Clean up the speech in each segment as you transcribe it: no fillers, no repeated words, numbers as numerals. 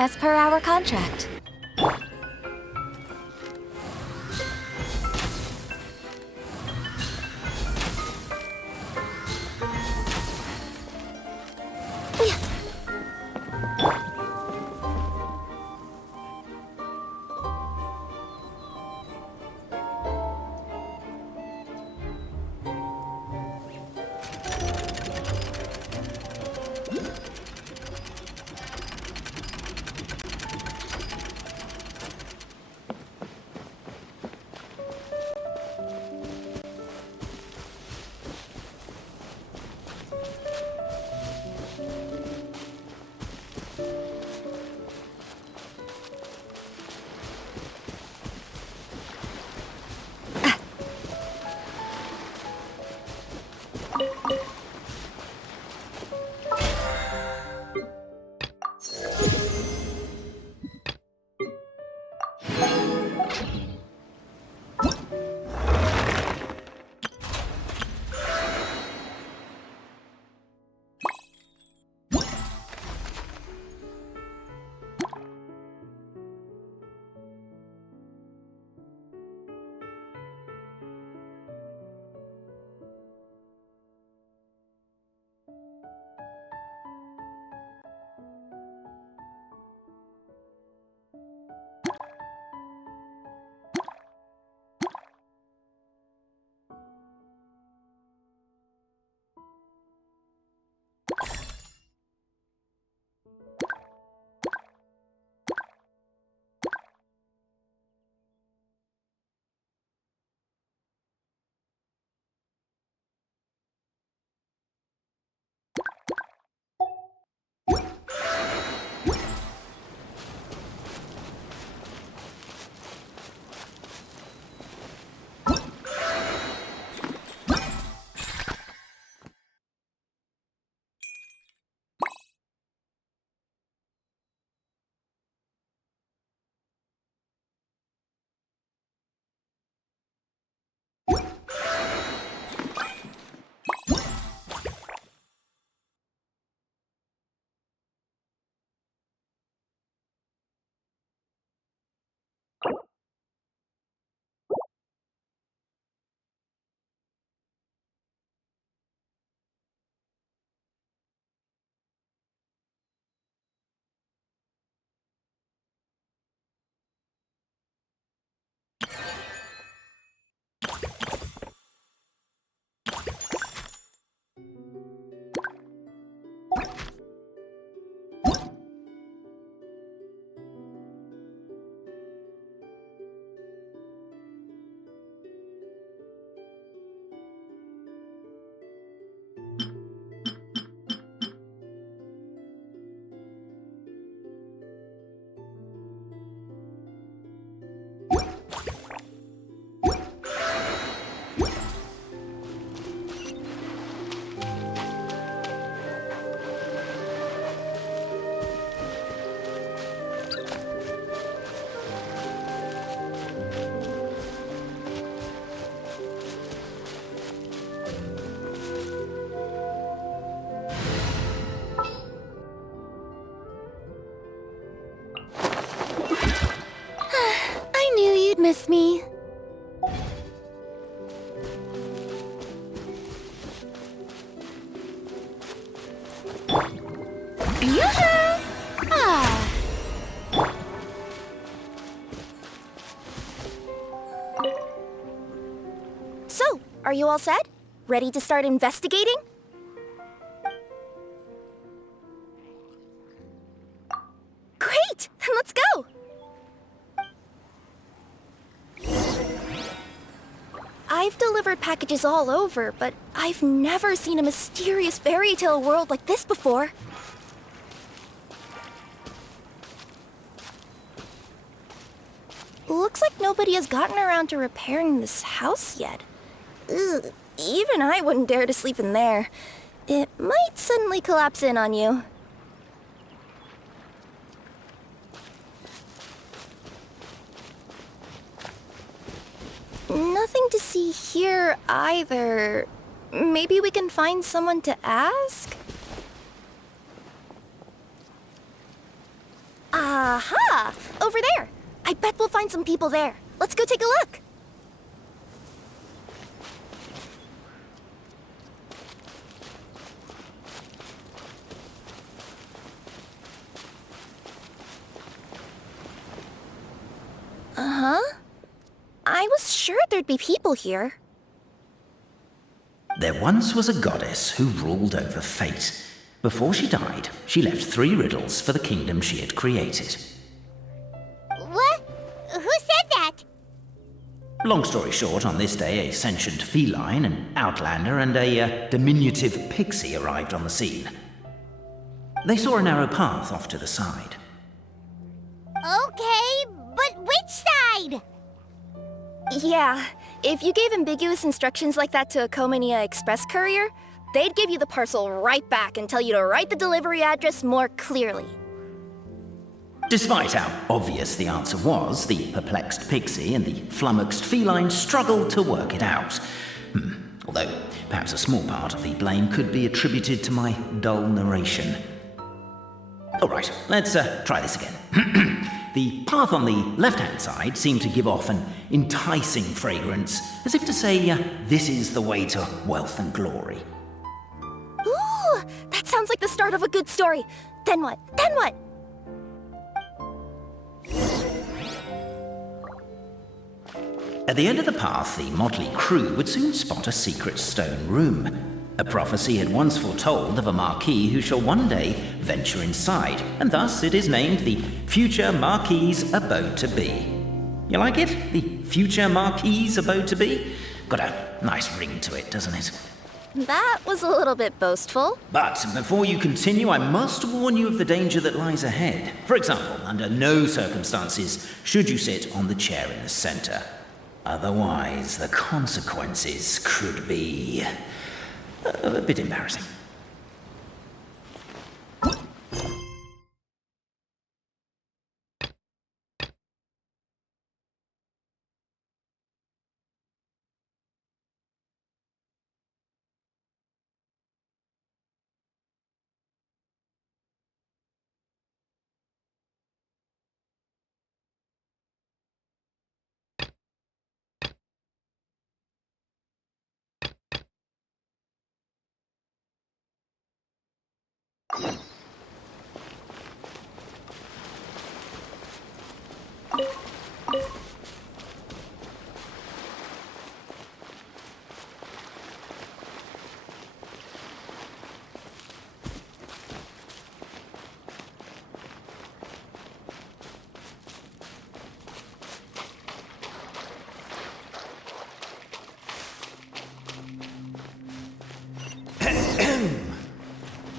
as per our contract. Miss me. Yeah! Ah. So, are you all set? Ready to start investigating? Great! Then let's go! I've delivered packages all over, but I've never seen a mysterious fairy tale world like this before. Looks like nobody has gotten around to repairing this house yet. Ugh, even I wouldn't dare to sleep in there. It might suddenly collapse in on you. Nothing to see here either. Maybe we can find someone to ask? bet we'll find some people there. Let's go take a look. Uh-huh. I was sure there'd be people here. There once was a goddess who ruled over fate. Before she died, she left 3 riddles for the kingdom she had created. What? Who said that? Long story short, on this day, a sentient feline, an outlander, and a diminutive pixie arrived on the scene. They saw a narrow path off to the side. Okay, but which side? Yeah, if you gave ambiguous instructions like that to a Komania Express courier, they'd give you the parcel right back and tell you to write the delivery address more clearly. Despite how obvious the answer was, the perplexed pixie and the flummoxed feline struggled to work it out. Although, perhaps a small part of the blame could be attributed to my dull narration. Alright, let's try this again. The path on the left-hand side seemed to give off an enticing fragrance, as if to say, this is the way to wealth and glory. Ooh, that sounds like the start of a good story. Then what? Then what? At the end of the path, the motley crew would soon spot a secret stone room. A prophecy had once foretold of a Marquis who shall one day venture inside, and thus it is named the future Marquis's abode to be. You like it? The future Marquis's abode to be? Got a nice ring to it, doesn't it? That was a little bit boastful. But before you continue, I must warn you of the danger that lies ahead. For example, under no circumstances should you sit on the chair in the center. Otherwise, the consequences could be a bit embarrassing.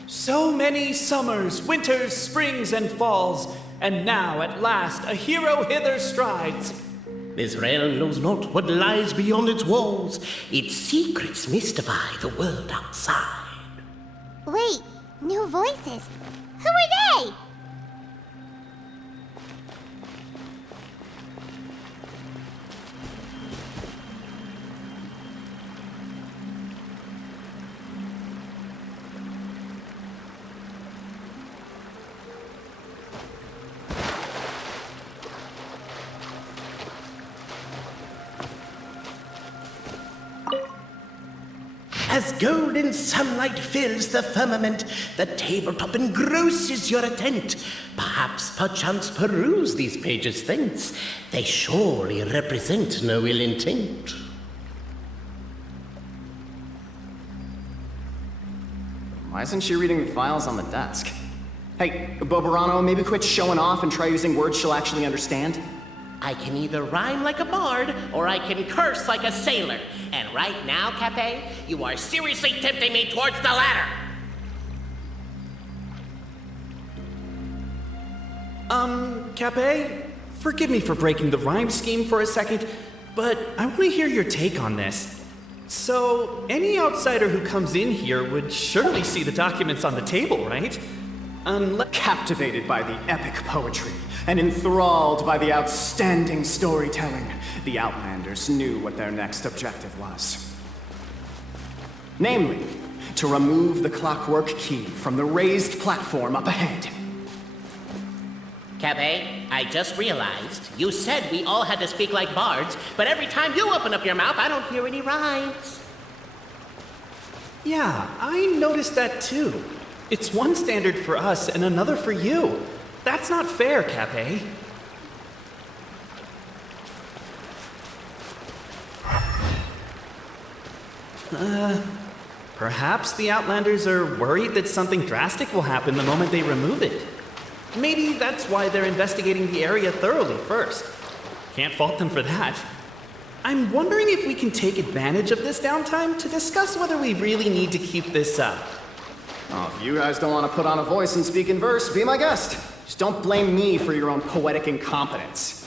So many summers, winters, springs, and falls, and now at last a hero hither strides. This realm knows not what lies beyond its walls. Its secrets mystify the world outside. Wait, new voices. Who are they? As golden sunlight fills the firmament, the tabletop engrosses your attent. Perchance peruse these pages thence. They surely represent no ill intent. Why isn't she reading the files on the desk? Hey, Bobarano, maybe quit showing off and try using words she'll actually understand? I can either rhyme like a bard, or I can curse like a sailor. And right now, Cape, you are seriously tempting me towards the latter. Cape, forgive me for breaking the rhyme scheme for a second, but I want to hear your take on this. So, any outsider who comes in here would surely see the documents on the table, right? Captivated by the epic poetry and enthralled by the outstanding storytelling, the Outlanders knew what their next objective was. Namely, to remove the clockwork key from the raised platform up ahead. Cabe, I just realized you said we all had to speak like bards, but every time you open up your mouth, I don't hear any rhymes. Yeah, I noticed that too. It's one standard for us and another for you. That's not fair, Cape. Perhaps the Outlanders are worried that something drastic will happen the moment they remove it. Maybe that's why they're investigating the area thoroughly first. Can't fault them for that. I'm wondering if we can take advantage of this downtime to discuss whether we really need to keep this up. Oh, if you guys don't want to put on a voice and speak in verse, be my guest. Just don't blame me for your own poetic incompetence.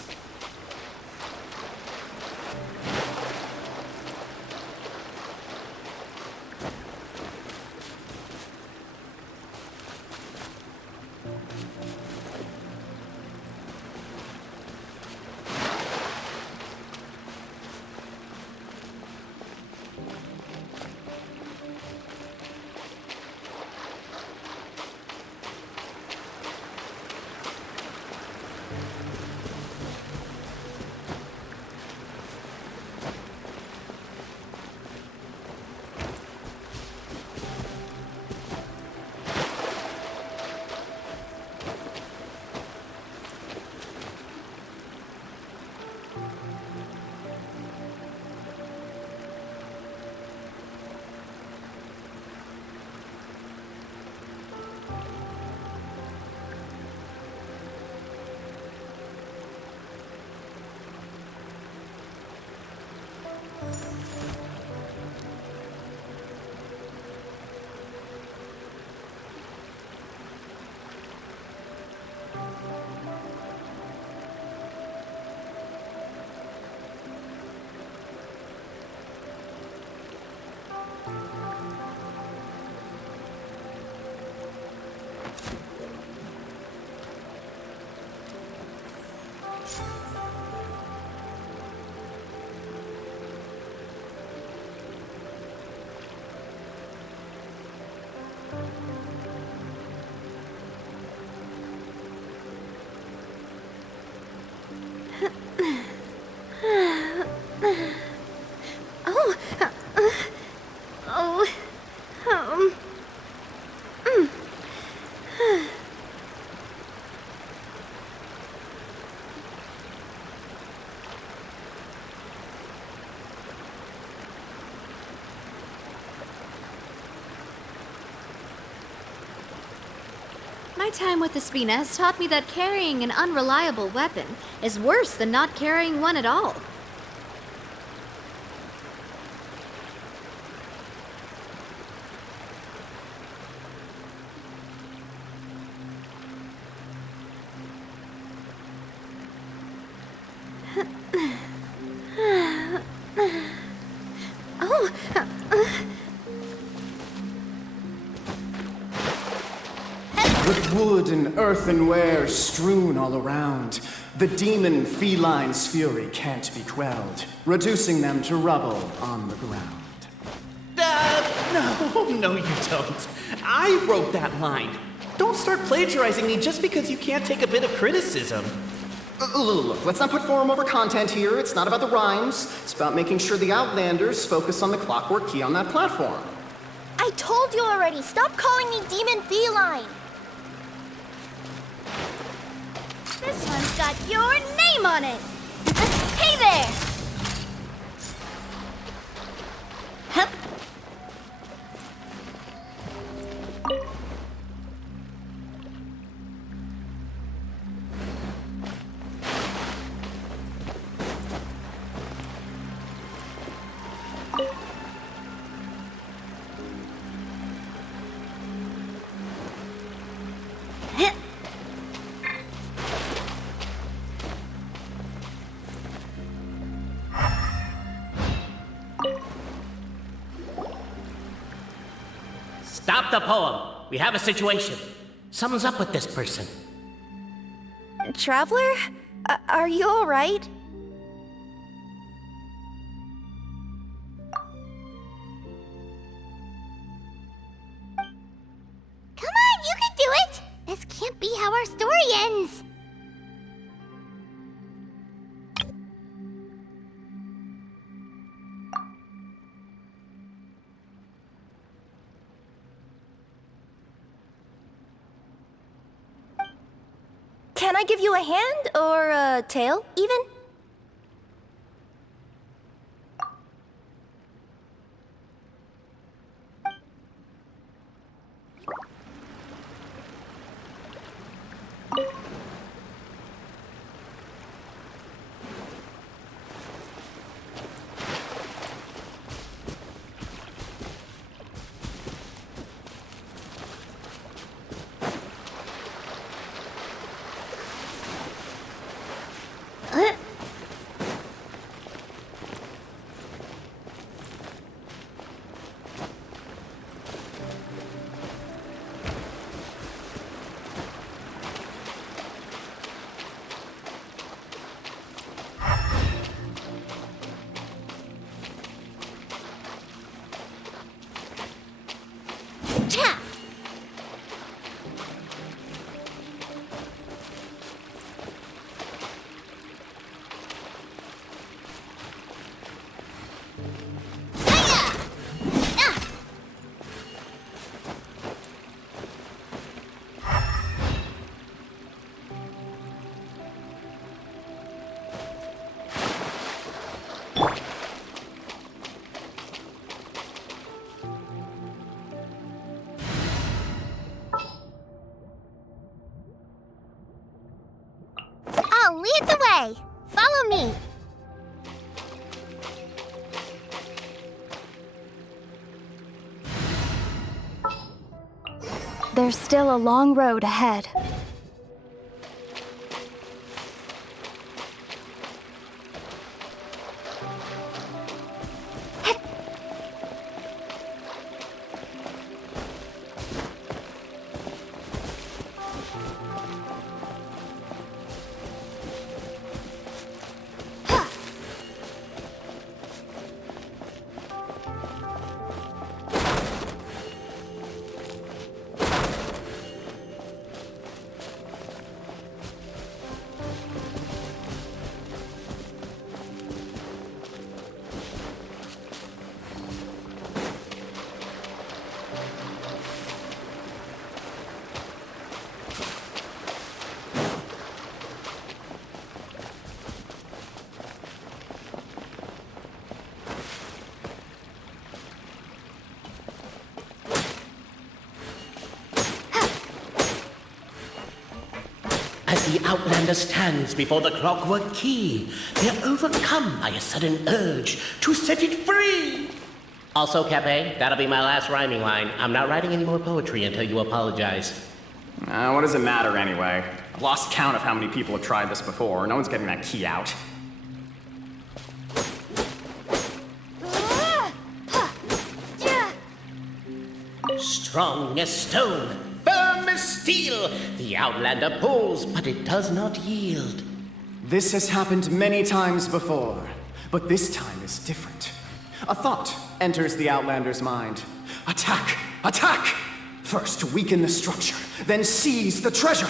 My time with the Spina has taught me that carrying an unreliable weapon is worse than not carrying one at all. With wood and earthenware strewn all around, the demon feline's fury can't be quelled, reducing them to rubble on the ground. No, you don't. I wrote that line. Don't start plagiarizing me just because you can't take a bit of criticism. Look, let's not put form over content here. It's not about the rhymes. It's about making sure the Outlanders focus on the clockwork key on that platform. I told you already, stop calling me Demon Feline! This one's got your name on it! Hey there! Huh? Stop the poem. We have a situation. Something's up with this person. Traveler? Are you alright? Come on, you can do it! This can't be how our story ends! Can I give you a hand or a tail, even? Cha! I'll lead the way. Follow me. There's still a long road ahead. As the Outlander stands before the clockwork key, they're overcome by a sudden urge to set it free. Also, Cape, that'll be my last rhyming line. I'm not writing any more poetry until you apologize. What does it matter anyway? I've lost count of how many people have tried this before. No one's getting that key out. Strong as stone, firm as steel, the Outlander pulls, but it does not yield. This has happened many times before, but this time is different. A thought enters the Outlander's mind. Attack! Attack! First weaken the structure, then seize the treasure!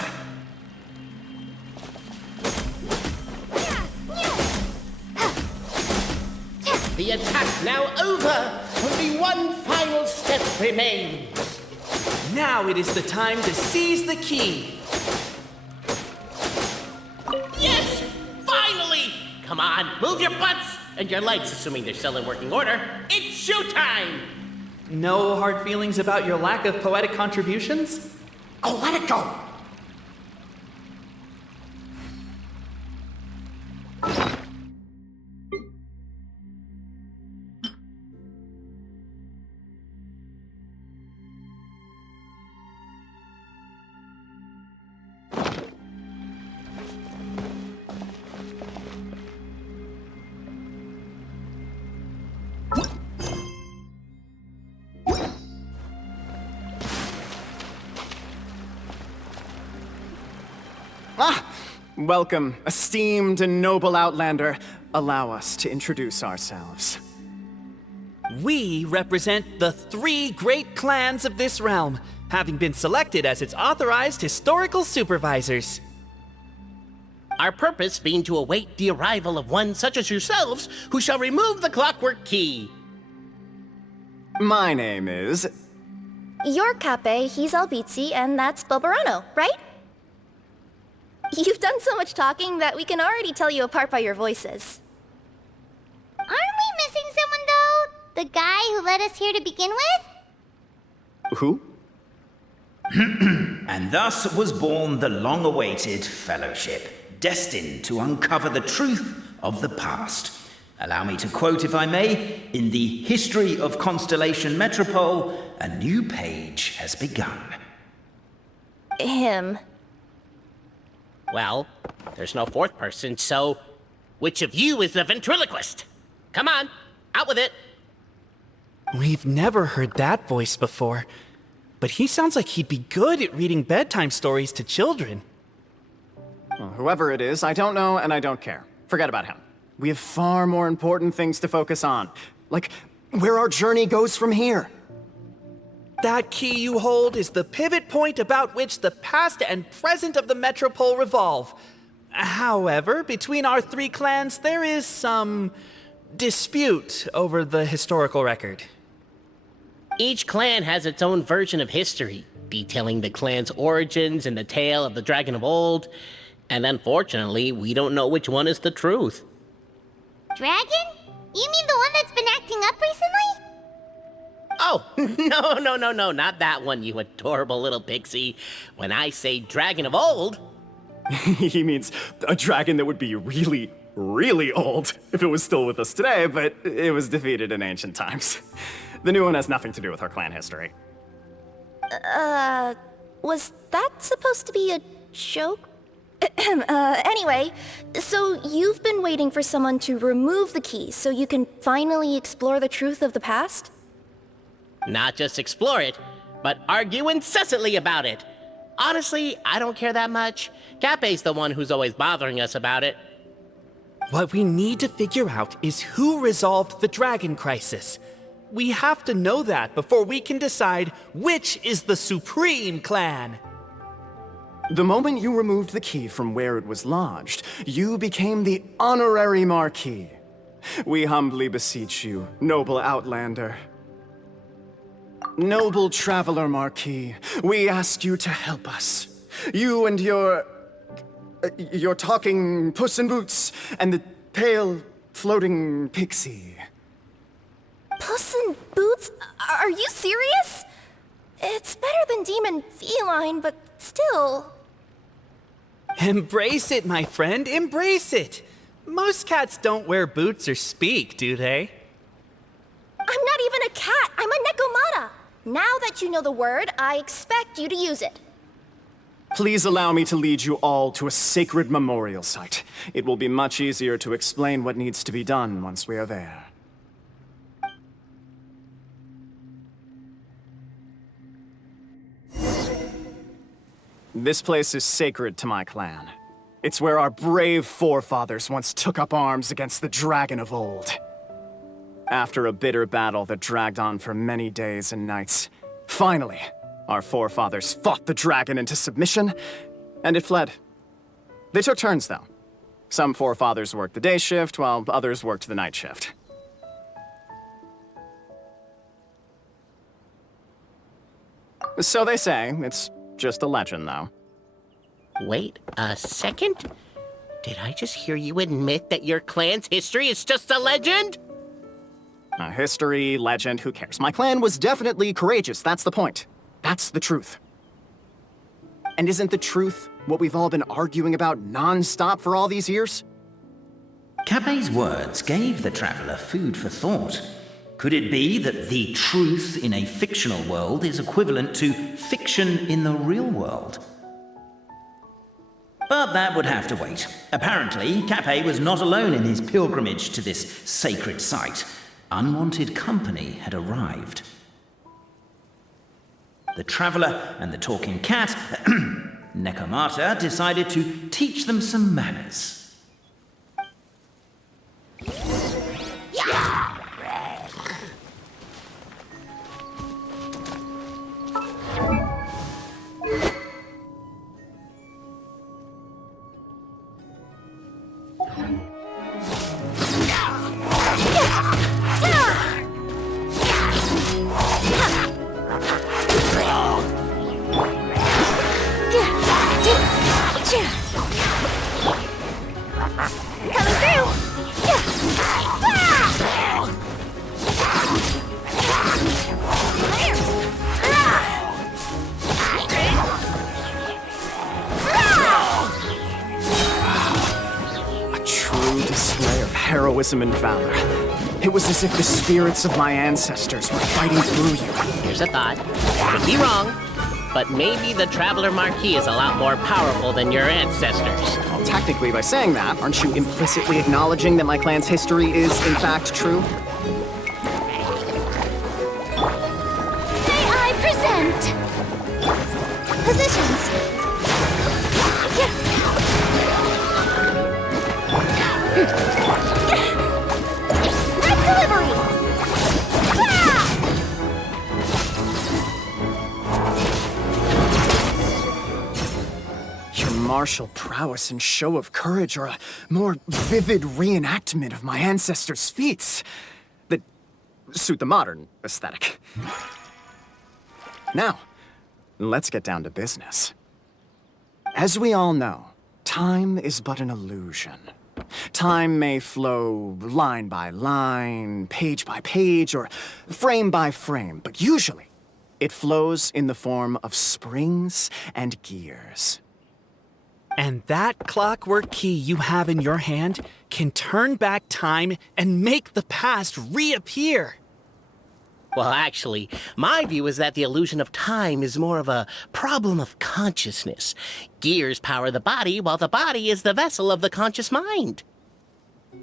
The attack now over! Only one final step remains. Now it is the time to seize the key. Yes! Finally! Come on, move your butts! And your legs, assuming they're still in working order. It's showtime! No hard feelings about your lack of poetic contributions? Oh, let it go! Welcome, esteemed and noble Outlander. Allow us to introduce ourselves. We represent the 3 great clans of this realm, having been selected as its authorized historical supervisors. Our purpose being to await the arrival of one such as yourselves, who shall remove the clockwork key. My name is... You're Cape, he's Albizzi, and that's Bobarano, right? You've done so much talking that we can already tell you apart by your voices. Aren't we missing someone, though? The guy who led us here to begin with? Who? And thus was born the long-awaited fellowship, destined to uncover the truth of the past. Allow me to quote, if I may, in the history of Constellation Metropole, a new page has begun. Him. Well, there's no fourth person, so which of you is the ventriloquist? Come on, out with it. We've never heard that voice before, but he sounds like he'd be good at reading bedtime stories to children. Well, whoever it is, I don't know and I don't care. Forget about him. We have far more important things to focus on, like where our journey goes from here. That key you hold is the pivot point about which the past and present of the Metropole revolve. However, between our three clans, there is some dispute over the historical record. Each clan has its own version of history, detailing the clan's origins and the tale of the Dragon of Old, and unfortunately, we don't know which one is the truth. Dragon? You mean the one that's been acting up recently? Oh, no, not that one, you adorable little pixie. When I say Dragon of Old... He means a dragon that would be really, really old if it was still with us today, but it was defeated in ancient times. The new one has nothing to do with our clan history. Was that supposed to be a joke? Anyway, so you've been waiting for someone to remove the key so you can finally explore the truth of the past? Not just explore it, but argue incessantly about it. Honestly, I don't care that much. Cape's the one who's always bothering us about it. What we need to figure out is who resolved the dragon crisis. We have to know that before we can decide which is the supreme clan. The moment you removed the key from where it was lodged, you became the honorary Marquis. We humbly beseech you, noble Outlander. Noble Traveler Marquis, we ask you to help us. You and your talking Puss in Boots and the pale floating pixie. Puss in Boots? Are you serious? It's better than Demon Feline, but still... Embrace it, my friend, embrace it. Most cats don't wear boots or speak, do they? I'm not even a cat, I'm a Nekomata. Now that you know the word, I expect you to use it. Please allow me to lead you all to a sacred memorial site. It will be much easier to explain what needs to be done once we are there. This place is sacred to my clan. It's where our brave forefathers once took up arms against the Dragon of Old. After a bitter battle that dragged on for many days and nights, finally, our forefathers fought the dragon into submission, and it fled. They took turns, though. Some forefathers worked the day shift, while others worked the night shift. So they say. It's just a legend, though. Wait a second? Did I just hear you admit that your clan's history is just a legend? History, legend, who cares? My clan was definitely courageous, that's the point. That's the truth. And isn't the truth what we've all been arguing about non-stop for all these years? Cape's words gave the traveler food for thought. Could it be that the truth in a fictional world is equivalent to fiction in the real world? But that would have to wait. Apparently, Cape was not alone in his pilgrimage to this sacred site. Unwanted company had arrived. The traveler and the talking cat, Nekomata, decided to teach them some manners. display of heroism and valor. It was as if the spirits of my ancestors were fighting through you. Here's a thought. Could be wrong, but maybe the Traveler Marquis is a lot more powerful than your ancestors. Well, technically, by saying that, aren't you implicitly acknowledging that my clan's history is, in fact, true? May I present? Positions. Knife delivery! Your martial prowess and show of courage are a more vivid reenactment of my ancestors' feats that suit the modern aesthetic. Now, let's get down to business. As we all know, time is but an illusion. Time may flow line by line, page by page, or frame by frame, but usually it flows in the form of springs and gears. And that clockwork key you have in your hand can turn back time and make the past reappear. Well, actually, my view is that the illusion of time is more of a problem of consciousness. Gears power the body, while the body is the vessel of the conscious mind.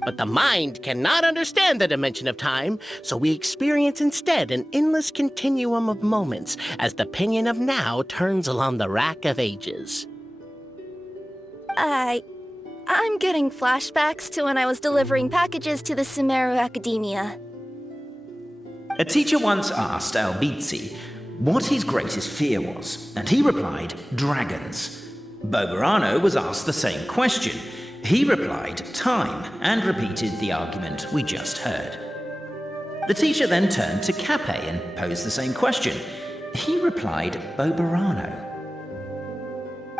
But the mind cannot understand the dimension of time, so we experience instead an endless continuum of moments as the pinion of now turns along the rack of ages. I'm getting flashbacks to when I was delivering packages to the Sumeru Academia. A teacher once asked Albizzi what his greatest fear was, and he replied, dragons. Boberano was asked the same question. He replied, time, and repeated the argument we just heard. The teacher then turned to Cape and posed the same question. He replied, Boberano.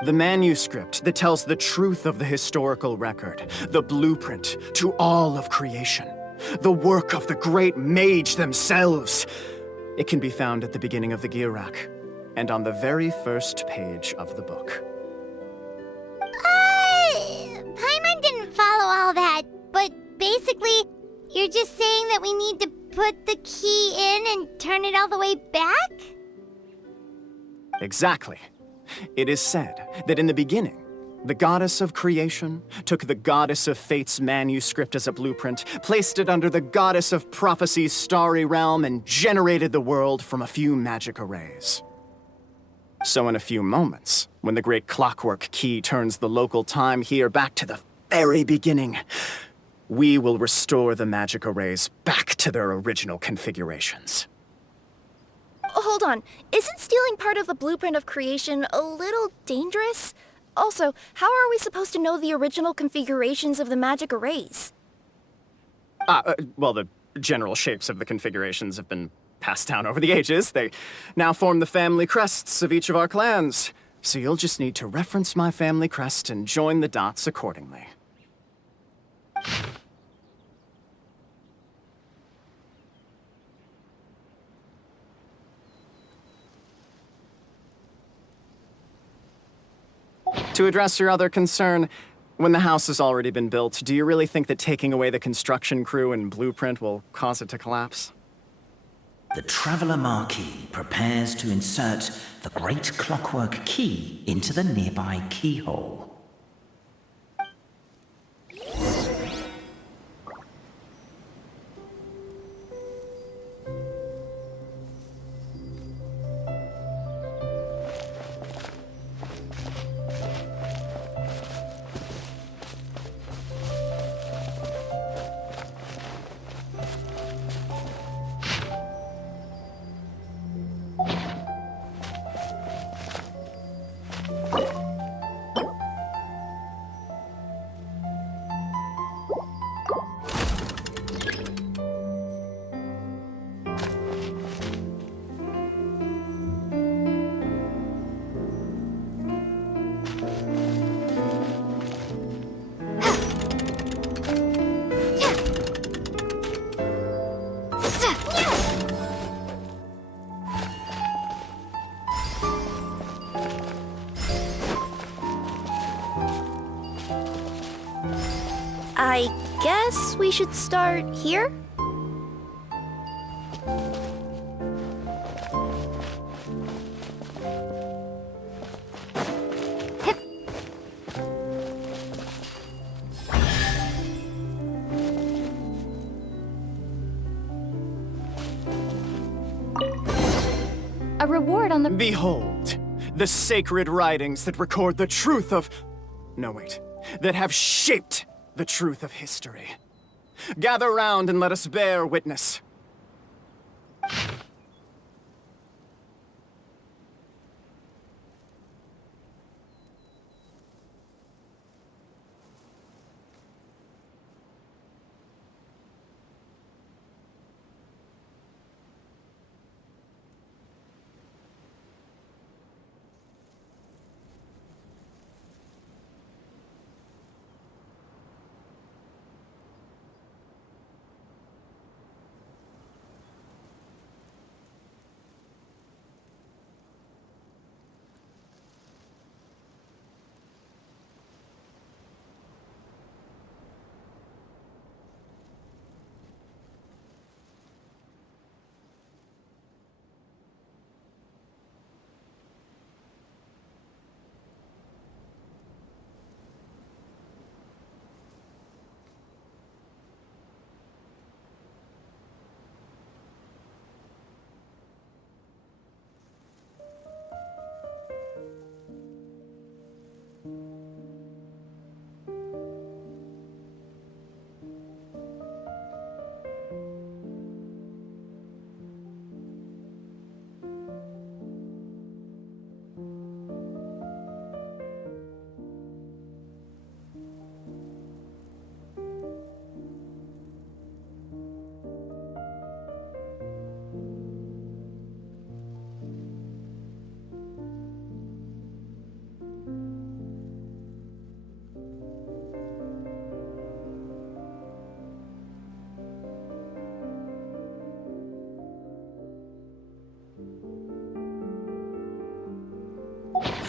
The manuscript that tells the truth of the historical record, the blueprint to all of creation, the work of the great mage themselves. It can be found at the beginning of the gear rack, and on the very first page of the book. Paimon didn't follow all that, but basically, you're just saying that we need to put the key in and turn it all the way back? Exactly. It is said that in the beginning, the goddess of creation took the goddess of fate's manuscript as a blueprint, placed it under the goddess of prophecy's starry realm, and generated the world from a few magic arrays. So in a few moments, when the great clockwork key turns the local time here back to the very beginning, we will restore the magic arrays back to their original configurations. Hold on, isn't stealing part of the blueprint of creation a little dangerous? Also, how are we supposed to know the original configurations of the magic arrays? Well, the general shapes of the configurations have been passed down over the ages. They now form the family crests of each of our clans. So you'll just need to reference my family crest and join the dots accordingly. To address your other concern, when the house has already been built, do you really think that taking away the construction crew and blueprint will cause it to collapse? The Traveler Marquis prepares to insert the great clockwork key into the nearby keyhole. guess we should start here? A reward on the... Behold, the sacred writings that record the truth of... No, wait. That have shaped the truth of history. Gather round and let us bear witness.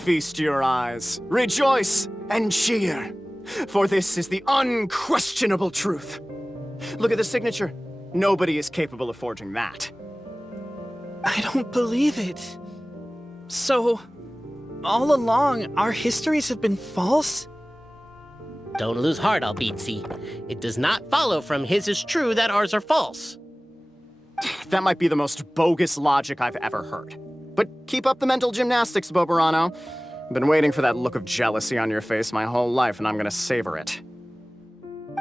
Feast your eyes, rejoice, and cheer, for this is the unquestionable truth. Look at the signature. Nobody is capable of forging that. I don't believe it. So, all along, our histories have been false? Don't lose heart, Albizzi. It does not follow from his is true that ours are false. That might be the most bogus logic I've ever heard. But keep up the mental gymnastics, Boberano. I've been waiting for that look of jealousy on your face my whole life, and I'm gonna savor it.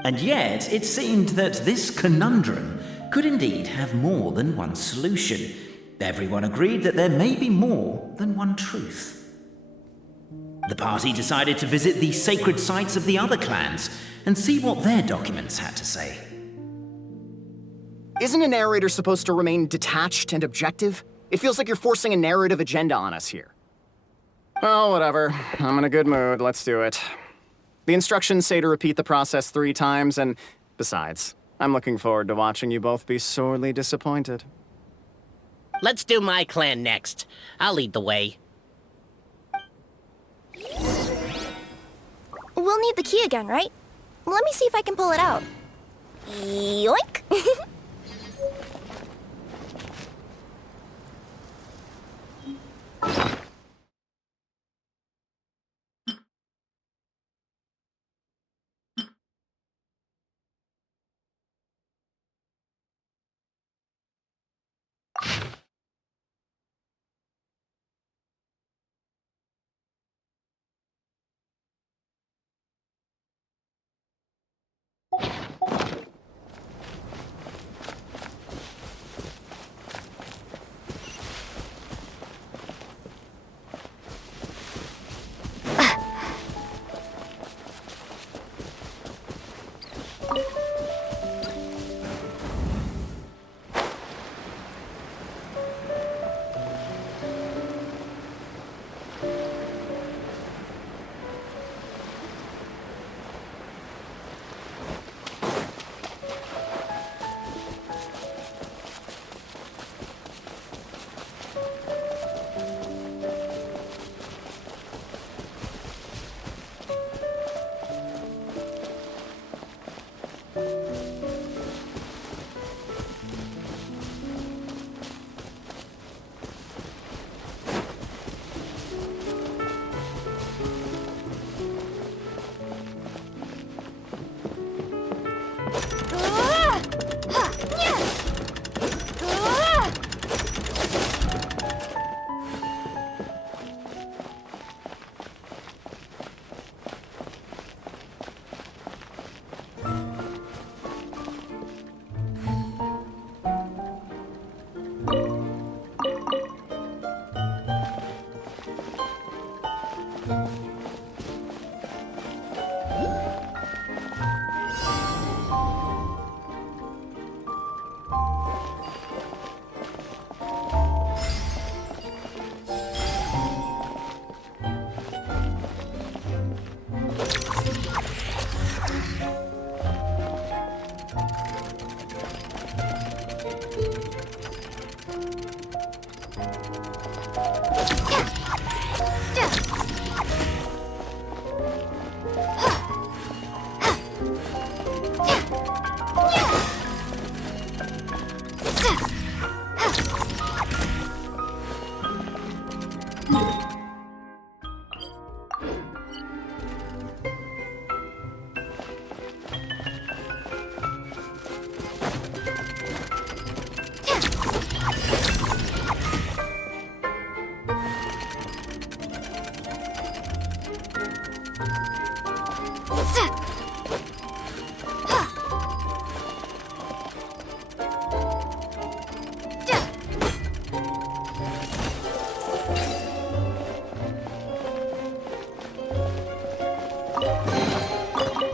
And yet, it seemed that this conundrum could indeed have more than one solution. Everyone agreed that there may be more than one truth. The party decided to visit the sacred sites of the other clans and see what their documents had to say. Isn't a narrator supposed to remain detached and objective? It feels like you're forcing a narrative agenda on us here. Well, whatever. I'm in a good mood. Let's do it. The instructions say to repeat the process 3 times, and besides, I'm looking forward to watching you both be sorely disappointed. Let's do my clan next. I'll lead the way. We'll need the key again, right? Let me see if I can pull it out. Yoink!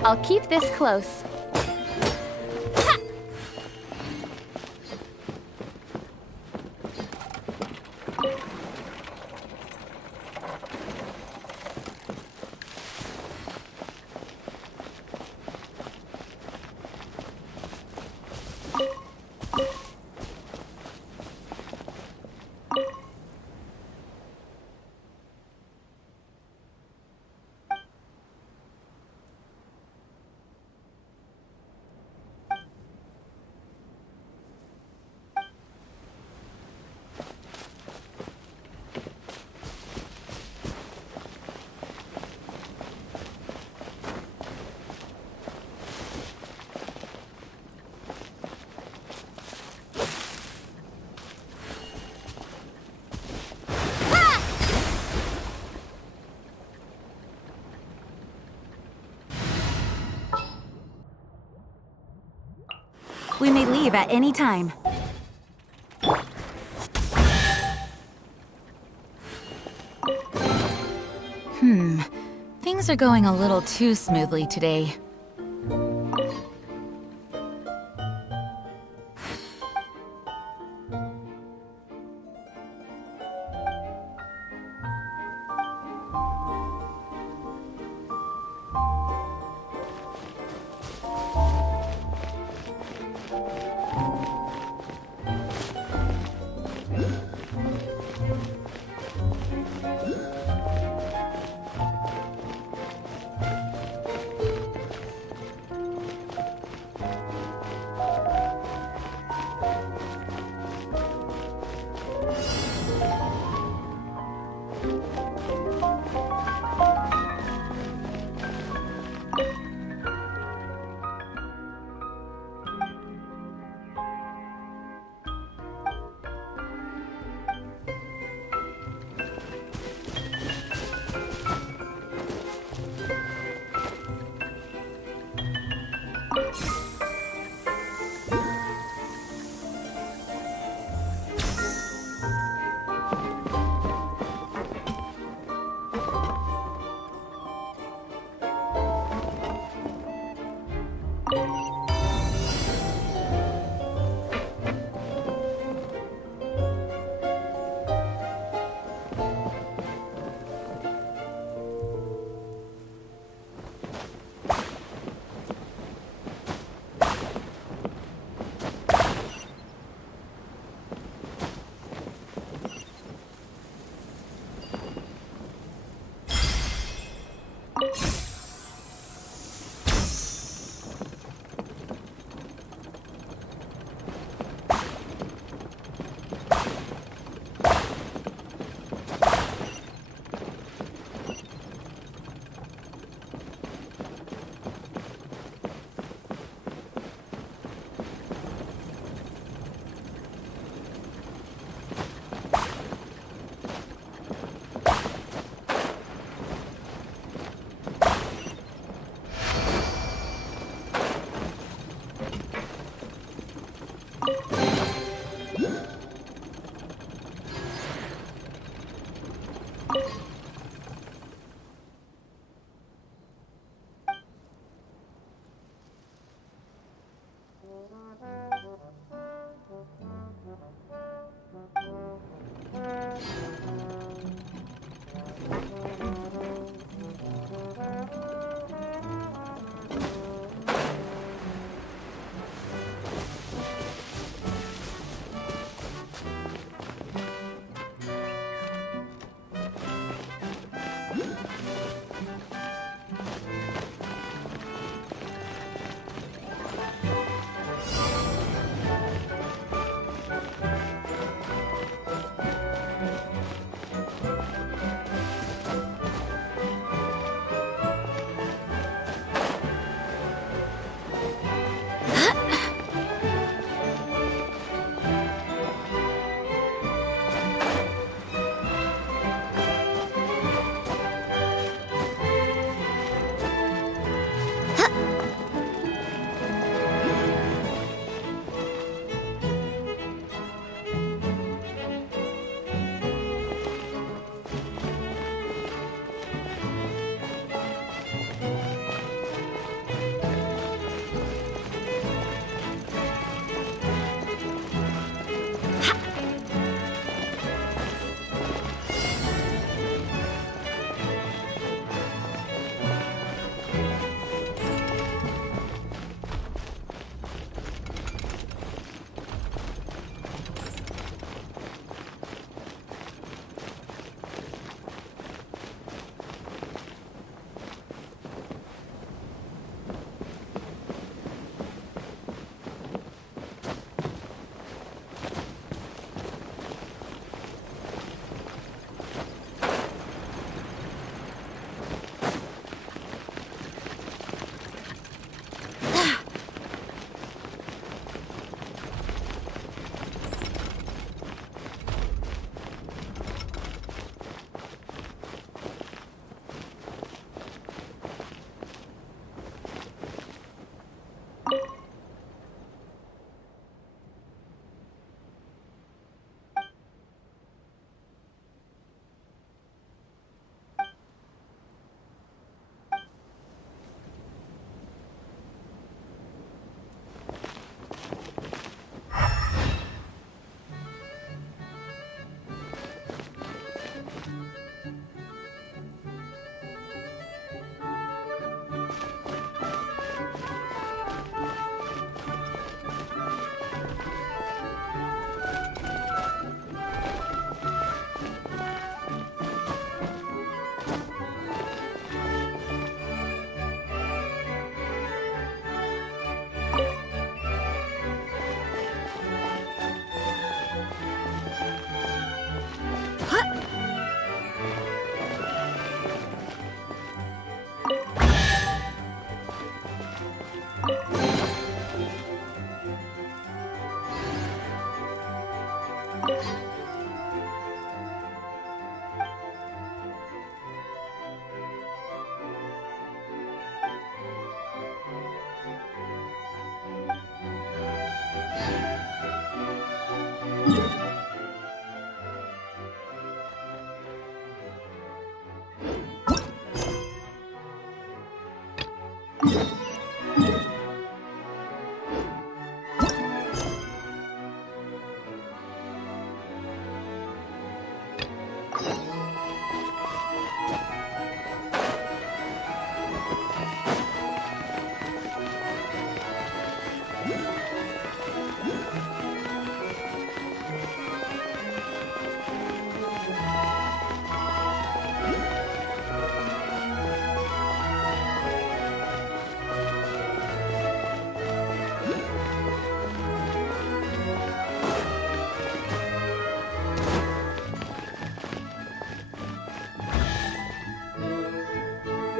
I'll keep this close. We may leave at any time. Things are going a little too smoothly today.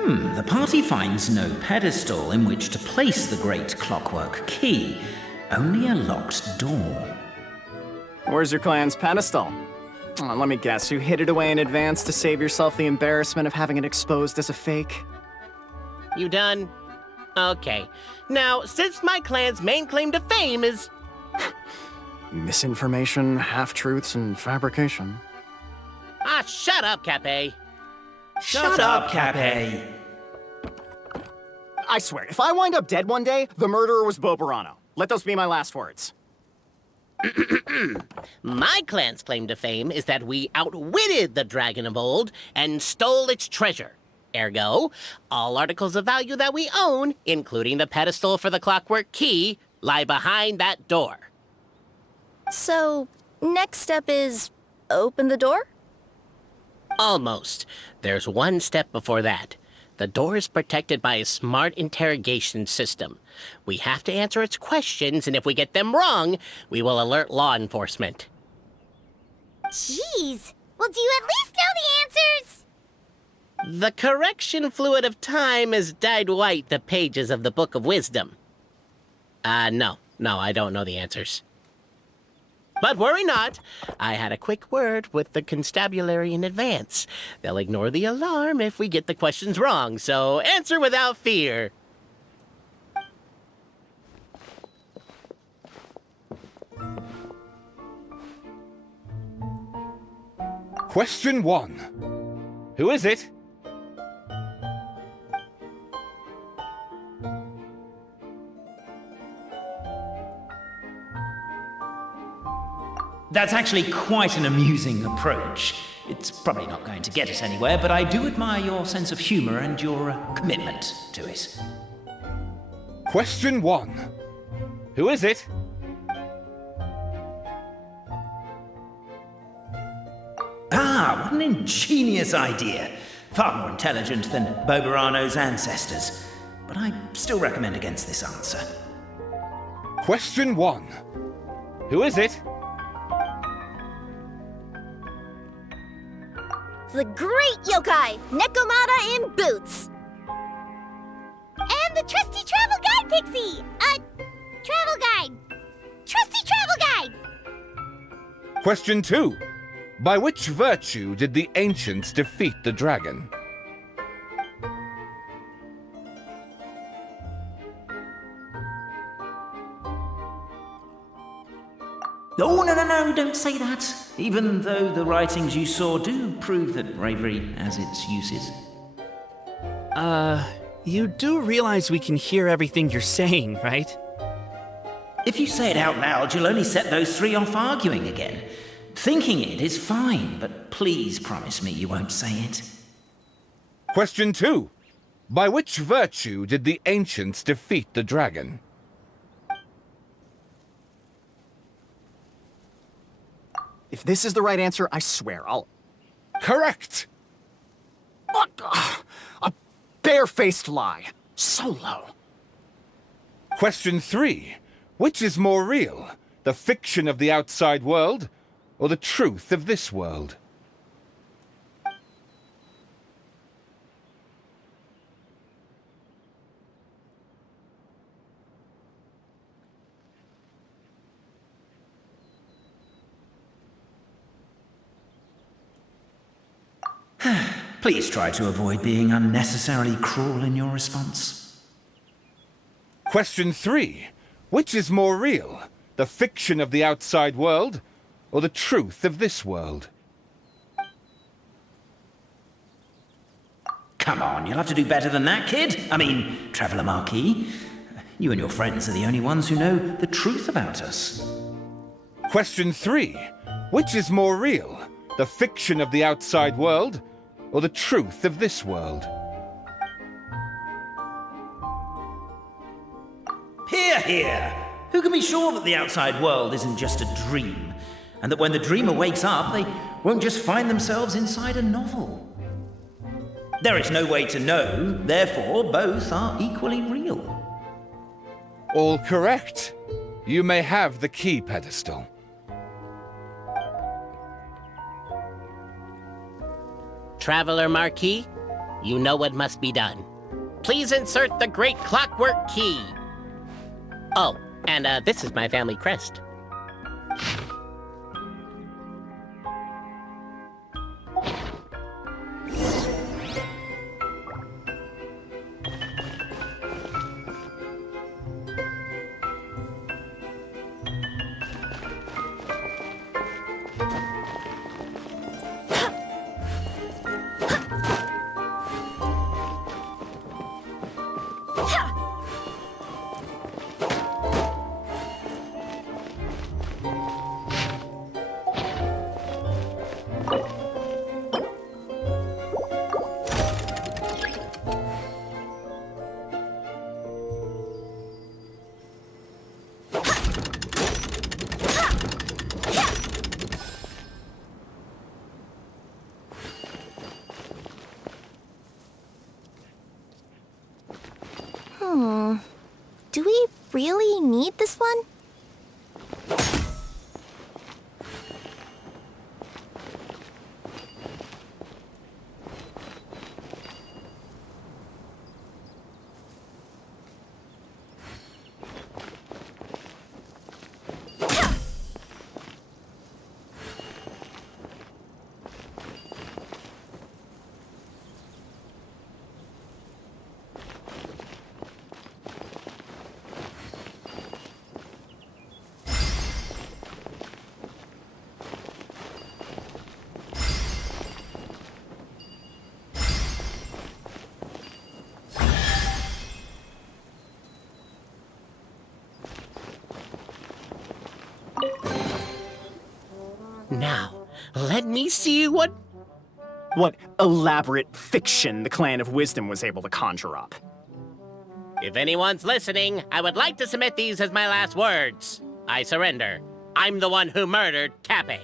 The party finds no pedestal in which to place the great clockwork key, only a locked door. Where's your clan's pedestal? Let me guess, you hid it away in advance to save yourself the embarrassment of having it exposed as a fake? You done? Okay. Now, since my clan's main claim to fame is... Misinformation, half-truths, and fabrication. Ah, shut up, Cape. Shut up, Cape. I swear, if I wind up dead one day, the murderer was Boberano. Let those be my last words. My clan's claim to fame is that we outwitted the dragon of old and stole its treasure. Ergo, all articles of value that we own, including the pedestal for the clockwork key, lie behind that door. So, next step is open the door? Almost. There's one step before that. The door is protected by a smart interrogation system. We have to answer its questions, and if we get them wrong, we will alert law enforcement. Jeez. Well, do you at least know the answers? The correction fluid of time has dyed white the pages of the Book of Wisdom. No, I don't know the answers. But worry not, I had a quick word with the constabulary in advance. They'll ignore the alarm if we get the questions wrong, so answer without fear. Question 1. Who is it? That's actually quite an amusing approach. It's probably not going to get us anywhere, but I do admire your sense of humor and your commitment to it. Question 1. Who is it? Ah, what an ingenious idea. Far more intelligent than Boberano's ancestors. But I still recommend against this answer. Question 1. Who is it? The great yokai, Nekomata in boots! And the trusty travel guide pixie! Travel guide! Trusty travel guide! Question 2. By which virtue did the ancients defeat the dragon? Oh, no, don't say that. Even though the writings you saw do prove that bravery has its uses. You do realize we can hear everything you're saying, right? If you say it out loud, you'll only set those three off arguing again. Thinking it is fine, but please promise me you won't say it. Question 2. By which virtue did the ancients defeat the dragon? If this is the right answer, I swear I'll... Correct! What? A barefaced lie. So low. Question 3. Which is more real? The fiction of the outside world, or the truth of this world? Please try to avoid being unnecessarily cruel in your response. Question 3. Which is more real? The fiction of the outside world, or the truth of this world? Come on, you'll have to do better than that, kid. I mean, Traveller Marquis. You and your friends are the only ones who know the truth about us. Question 3. Which is more real? The fiction of the outside world, or the truth of this world? Hear, hear! Who can be sure that the outside world isn't just a dream? And that when the dreamer wakes up, they won't just find themselves inside a novel? There is no way to know, therefore both are equally real. All correct. You may have the key pedestal. Traveler Marquis, you know what must be done. Please insert the great clockwork key. Oh, and this is my family crest. Do we really need this one? Now, let me see what elaborate fiction the Clan of Wisdom was able to conjure up. If anyone's listening, I would like to submit these as my last words. I surrender. I'm the one who murdered Cappe.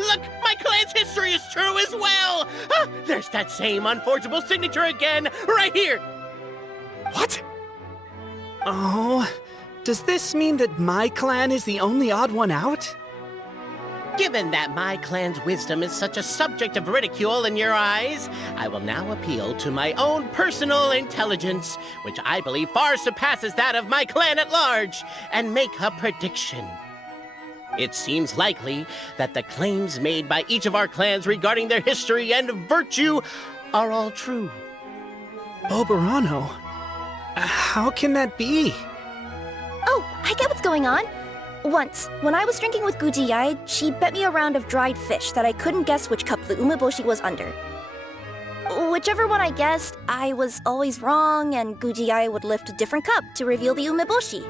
Look! My clan's history is true as well! There's that same unforgeable signature again, right here! What? Oh, does this mean that my clan is the only odd one out? Given that my clan's wisdom is such a subject of ridicule in your eyes, I will now appeal to my own personal intelligence, which I believe far surpasses that of my clan at large, and make a prediction. It seems likely that the claims made by each of our clans regarding their history and virtue are all true. Boberano? How can that be? Oh, I get what's going on. Once, when I was drinking with Gujiyai, she bet me a round of dried fish that I couldn't guess which cup the umeboshi was under. Whichever one I guessed, I was always wrong, and Gujiyai would lift a different cup to reveal the umeboshi.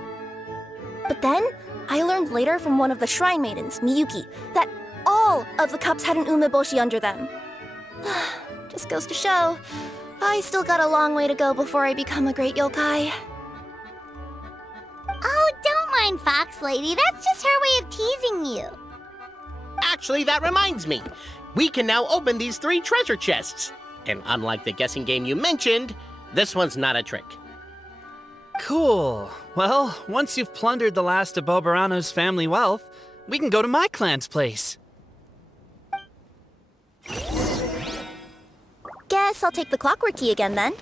But then, I learned later from one of the shrine maidens, Miyuki, that all of the cups had an umeboshi under them. Just goes to show, I still got a long way to go before I become a great yokai. Oh, don't mind Fox Lady. That's just her way of teasing you. Actually, that reminds me. We can now open these 3 treasure chests. And unlike the guessing game you mentioned, this one's not a trick. Cool. Well, once you've plundered the last of Boberano's family wealth, we can go to my clan's place. Guess I'll take the clockwork key again then.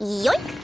Yoink!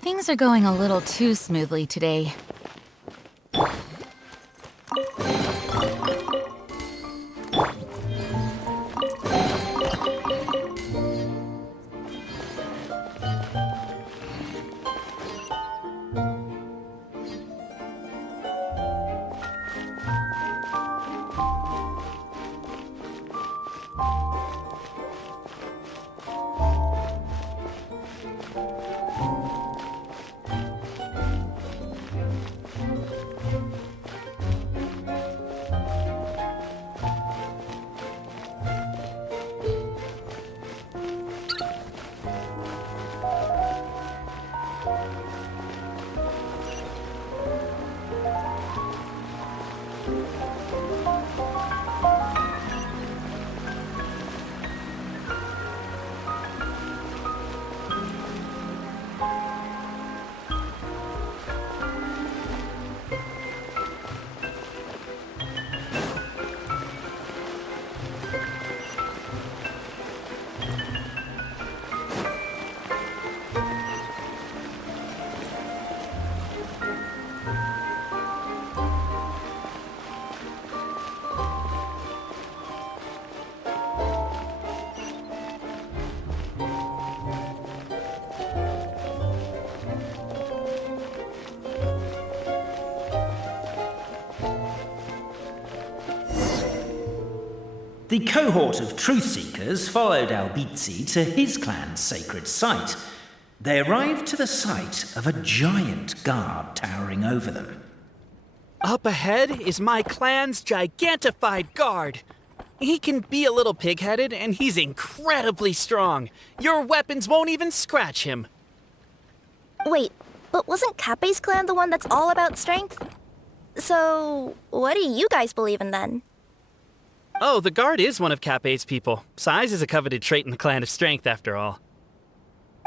Things are going a little too smoothly today. The cohort of truth seekers followed Albizzi to his clan's sacred site. They arrived to the site of a giant guard towering over them. Up ahead is my clan's gigantified guard. He can be a little pig-headed, and he's incredibly strong. Your weapons won't even scratch him. Wait, but wasn't Kappei's clan the one that's all about strength? So, what do you guys believe in then? Oh, the guard is one of Kappei's people. Size is a coveted trait in the clan of strength, after all.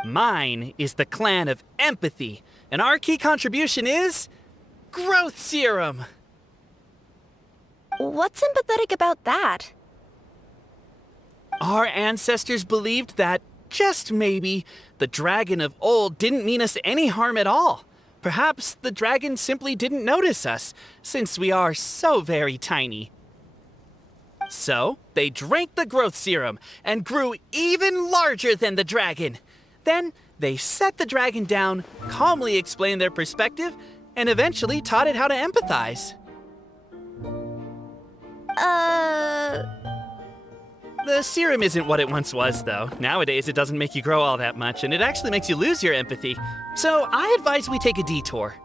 Mine is the clan of empathy, and our key contribution is growth serum. What's sympathetic about that? Our ancestors believed that just maybe, the dragon of old didn't mean us any harm at all. Perhaps the dragon simply didn't notice us, since we are so very tiny. So, they drank the growth serum and grew even larger than the dragon. Then, they set the dragon down, calmly explained their perspective, and eventually taught it how to empathize. The serum isn't what it once was, though. Nowadays, it doesn't make you grow all that much, and it actually makes you lose your empathy. So, I advise we take a detour.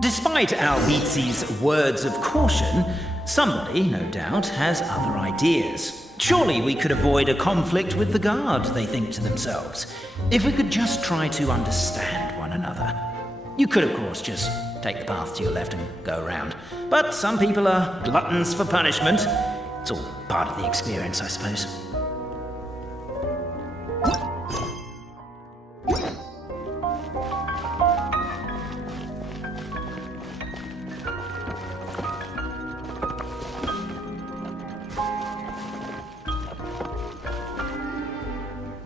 Despite Albizi's words of caution, somebody, no doubt, has other ideas. Surely we could avoid a conflict with the guard, they think to themselves, if we could just try to understand one another. You could, of course, just take the path to your left and go around. But some people are gluttons for punishment. It's all part of the experience, I suppose.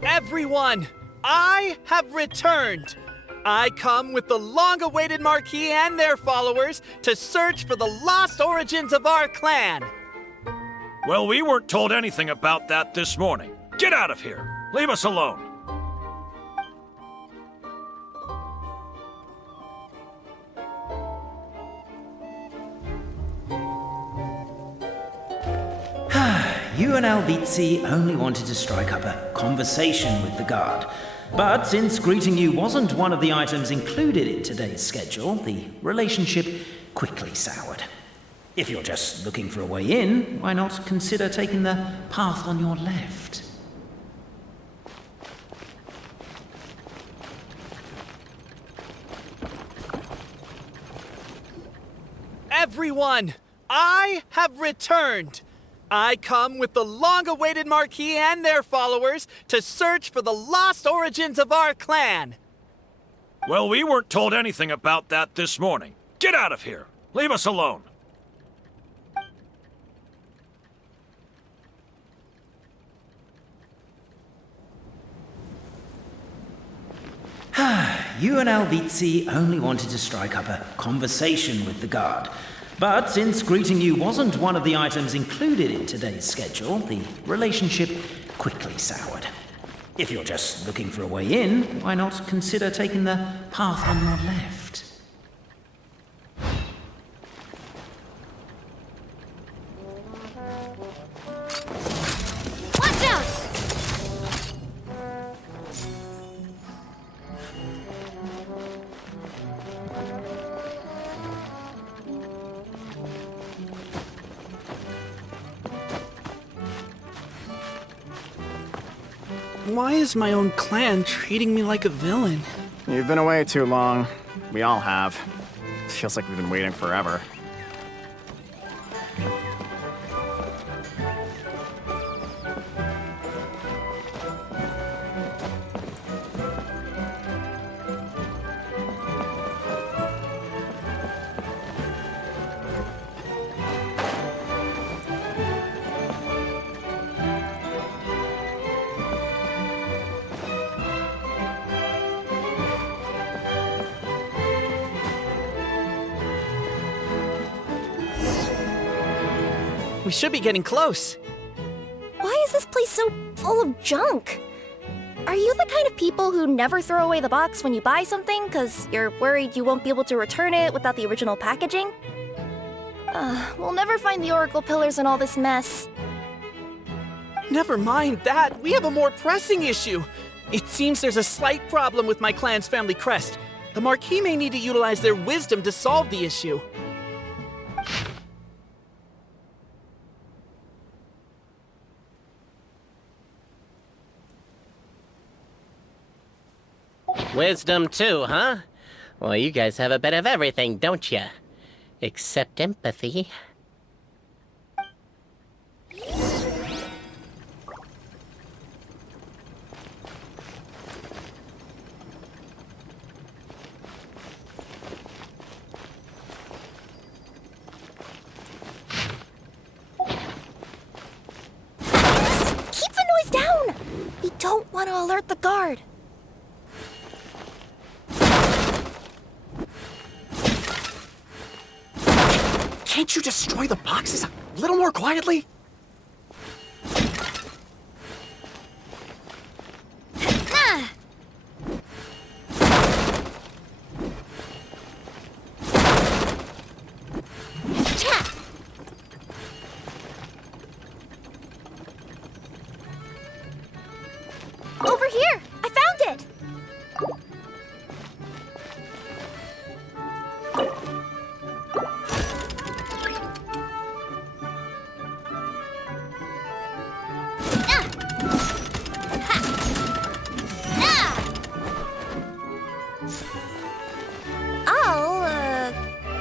Everyone, I have returned. I come with the long-awaited Marquis and their followers to search for the lost origins of our clan. Well, we weren't told anything about that this morning. Get out of here. Leave us alone. You and Albizi only wanted to strike up a conversation with the guard. But since greeting you wasn't one of the items included in today's schedule, the relationship quickly soured. If you're just looking for a way in, why not consider taking the path on your left? Everyone, I have returned. I come with the long-awaited Marquis and their followers to search for the lost origins of our clan. Well, we weren't told anything about that this morning. Get out of here. Leave us alone. You and Albizi only wanted to strike up a conversation with the guard. But since greeting you wasn't one of the items included in today's schedule, the relationship quickly soured. If you're just looking for a way in, why not consider taking the path on your left? Watch out! Why is my own clan treating me like a villain? You've been away too long. We all have. Feels like we've been waiting forever. We should be getting close. Why is this place so full of junk? Are you the kind of people who never throw away the box when you buy something because you're worried you won't be able to return it without the original packaging? We'll never find the Oracle Pillars in all this mess. Never mind that. We have a more pressing issue. It seems there's a slight problem with my clan's family crest. The Marquis may need to utilize their wisdom to solve the issue. Wisdom too, huh? Well, you guys have a bit of everything, don't you? Except empathy. want to alert the guard. Can't you destroy the boxes a little more quietly? Over here! I found it!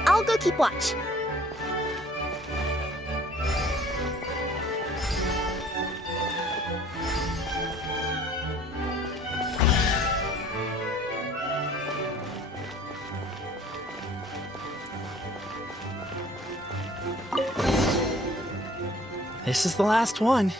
I'll go keep watch. This is the last one.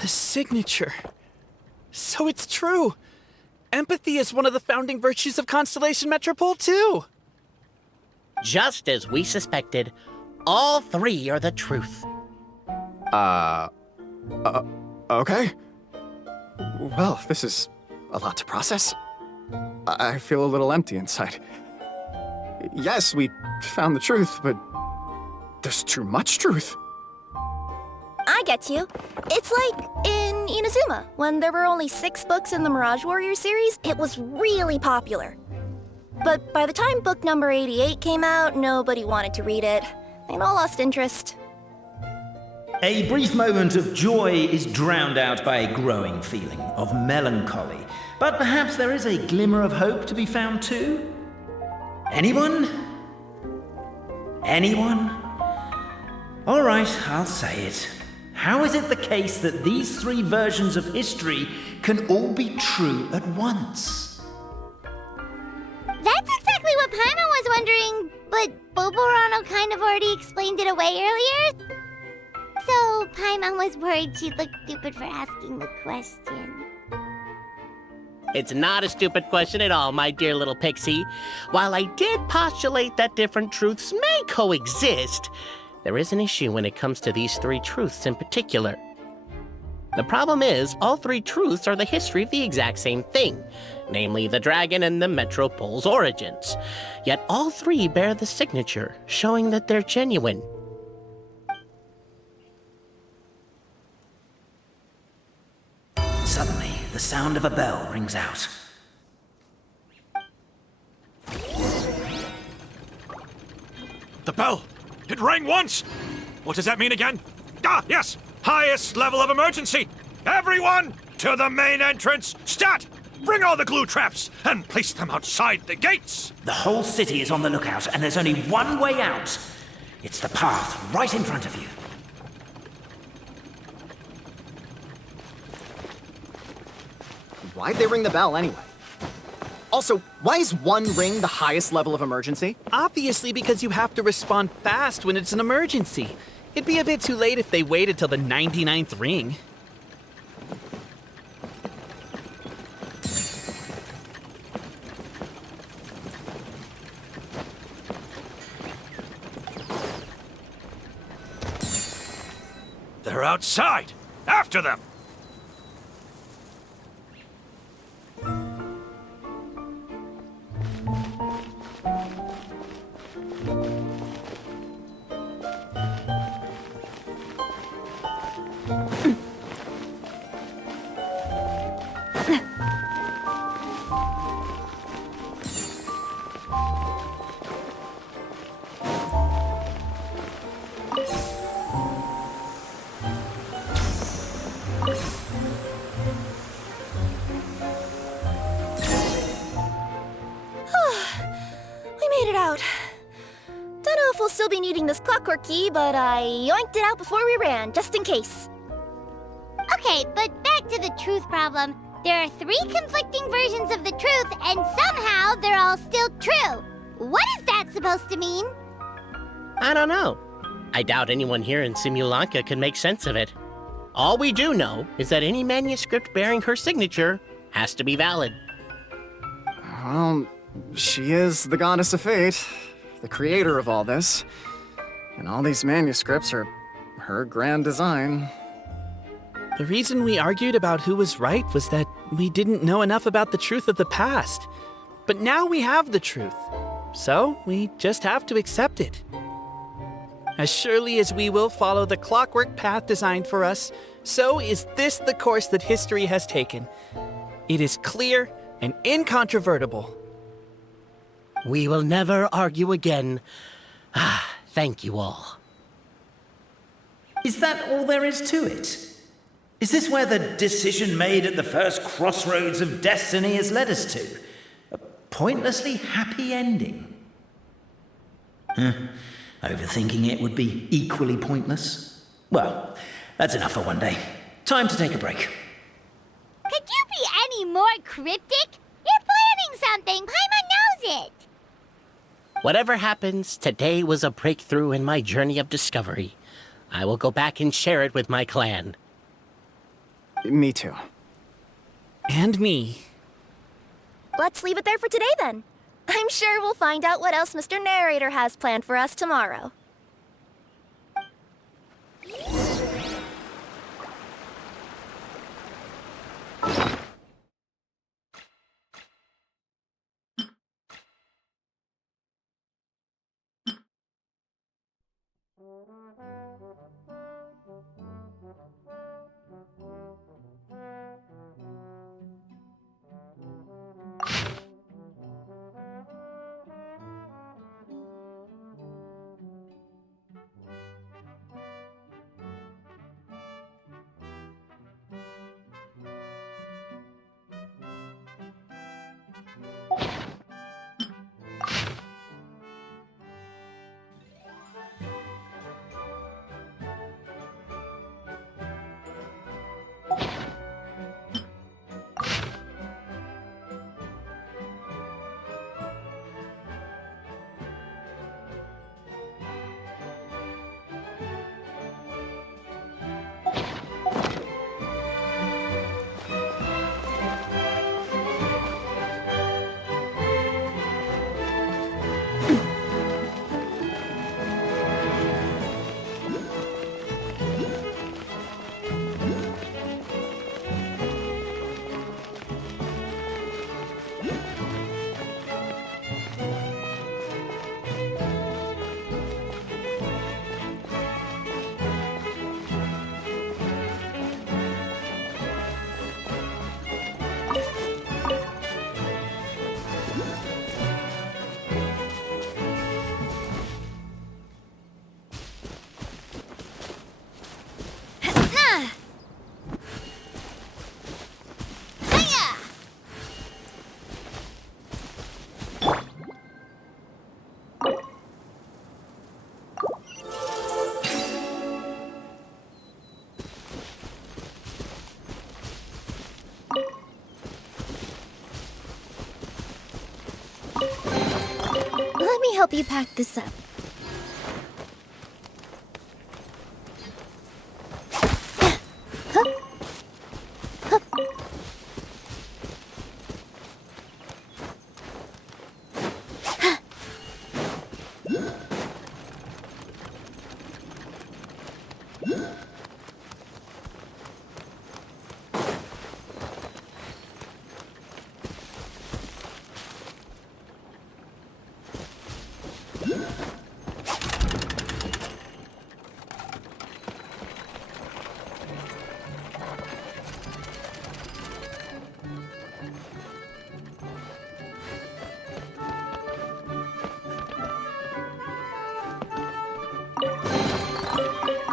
The signature. So it's true. Empathy is one of the founding virtues of Constellation Metropole, too. Just as we suspected, all three are the truth. Okay. Well, this is a lot to process. I feel a little empty inside. Yes, we found the truth, but there's too much truth. I get you. It's like in Inazuma, when there were only 6 books in the Mirage Warrior series, it was really popular. But by the time book number 88 came out, nobody wanted to read it. They'd all lost interest. A brief moment of joy is drowned out by a growing feeling of melancholy. But perhaps there is a glimmer of hope to be found too? Anyone? Anyone? All right, I'll say it. How is it the case that these 3 versions of history can all be true at once? That's exactly what Paimon was wondering, but Boborano kind of already explained it away earlier. So, Paimon was worried she'd look stupid for asking the question. It's not a stupid question at all, my dear little pixie. While I did postulate that different truths may coexist, there is an issue when it comes to these three truths in particular. The problem is, all three truths are the history of the exact same thing, namely the dragon and the Metropole's origins. Yet all three bear the signature, showing that they're genuine. Suddenly, the sound of a bell rings out. The bell! It rang once! What does that mean again? Ah, yes! Highest level of emergency! Everyone, to the main entrance! Stat! Bring all the glue traps and place them outside the gates! The whole city is on the lookout, and there's only one way out. It's the path right in front of you. Why'd they ring the bell anyway? Also, why is one ring the highest level of emergency? Obviously because you have to respond fast when it's an emergency. It'd be a bit too late if they waited till the 99th ring. They're outside! After them! We made it out. Don't know if we'll still be needing this clockwork key, but I yoinked it out before we ran, just in case. Okay, but back to the truth problem. There are three conflicting versions of the truth, and somehow they're all still true. What is that supposed to mean? I don't know. I doubt anyone here in Simulanka could make sense of it. All we do know is that any manuscript bearing her signature has to be valid. Well, she is the goddess of fate, the creator of all this. And all these manuscripts are her grand design. The reason we argued about who was right was that we didn't know enough about the truth of the past. But now we have the truth. So we just have to accept it. As surely as we will follow the clockwork path designed for us, so is this the course that history has taken. It is clear and incontrovertible. We will never argue again. Thank you all. Is that all there is to it? Is this where the decision made at the first crossroads of destiny has led us to? A pointlessly happy ending? Overthinking it would be equally pointless. Well, that's enough for one day. Time to take a break. Could you be any more cryptic? You're planning something. Paimon knows it. Whatever happens, today was a breakthrough in my journey of discovery. I will go back and share it with my clan. Me too. And me. Let's leave it there for today, then. I'm sure we'll find out what else Mr. Narrator has planned for us tomorrow. help you pack this up.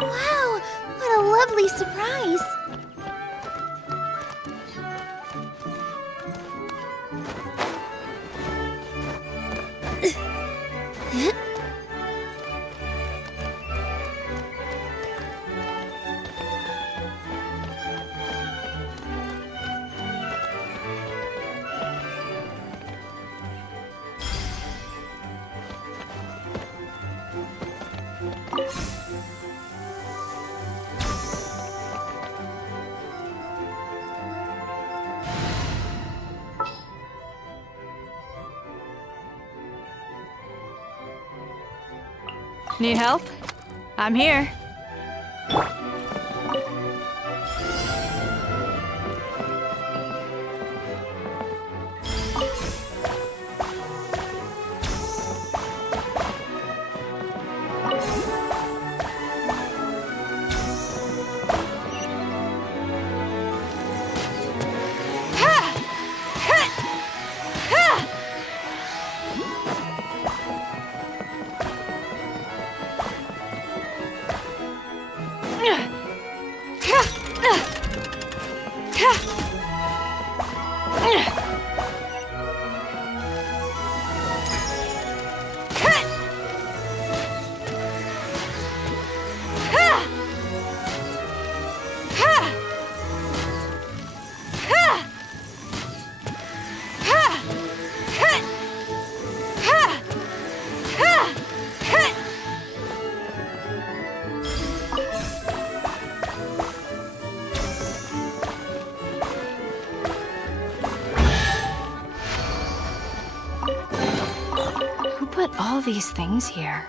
Wow, what a lovely surprise! Need help? I'm here. Who put all these things here?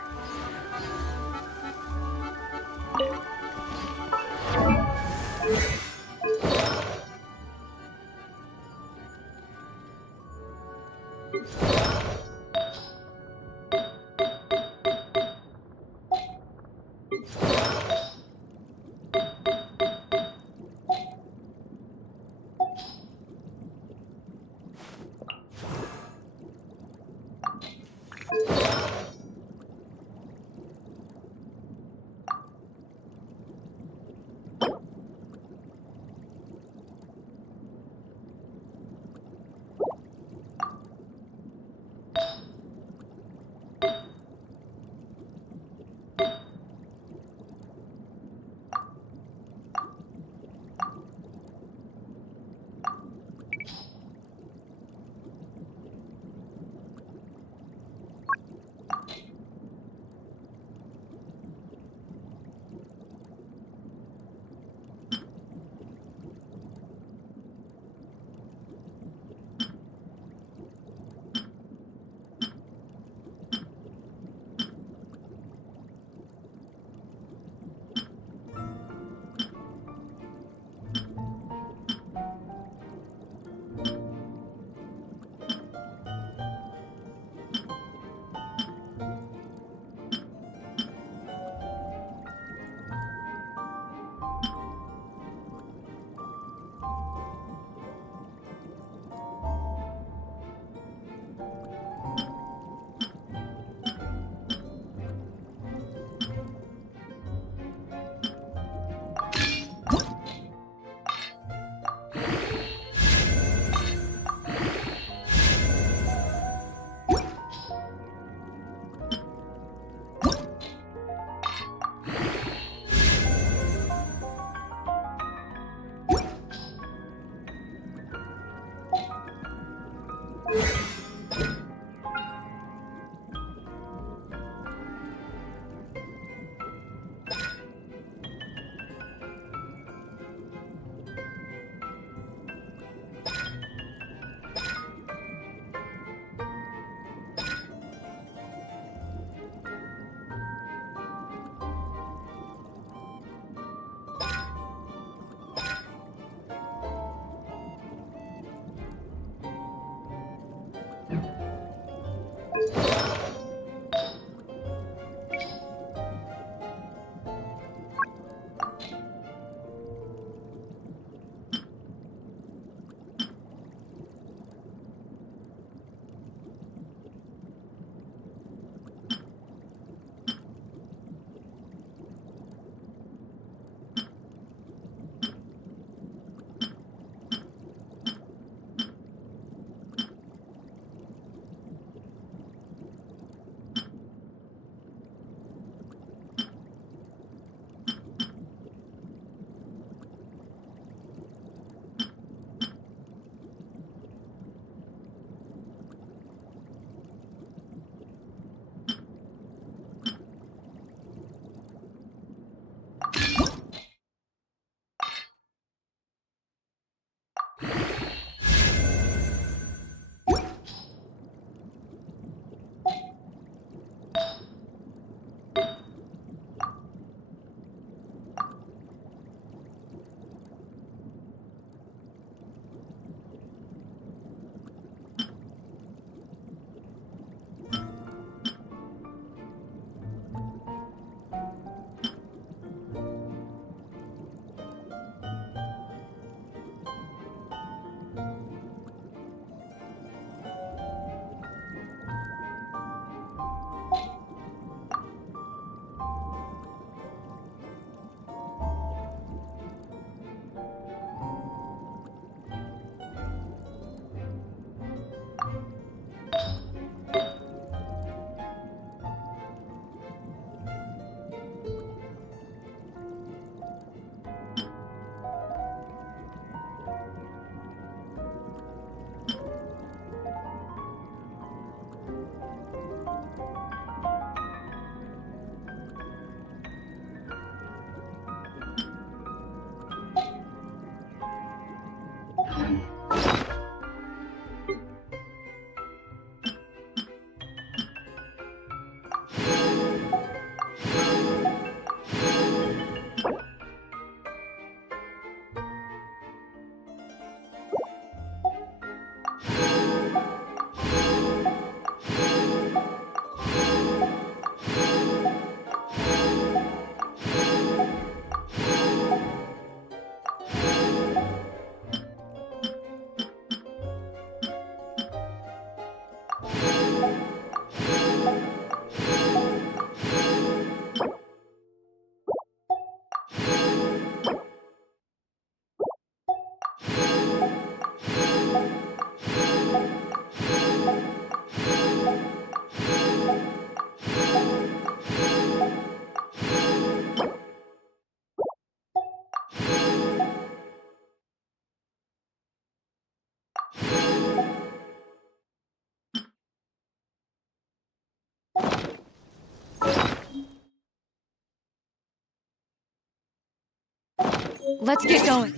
Let's get going.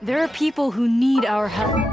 There are people who need our help.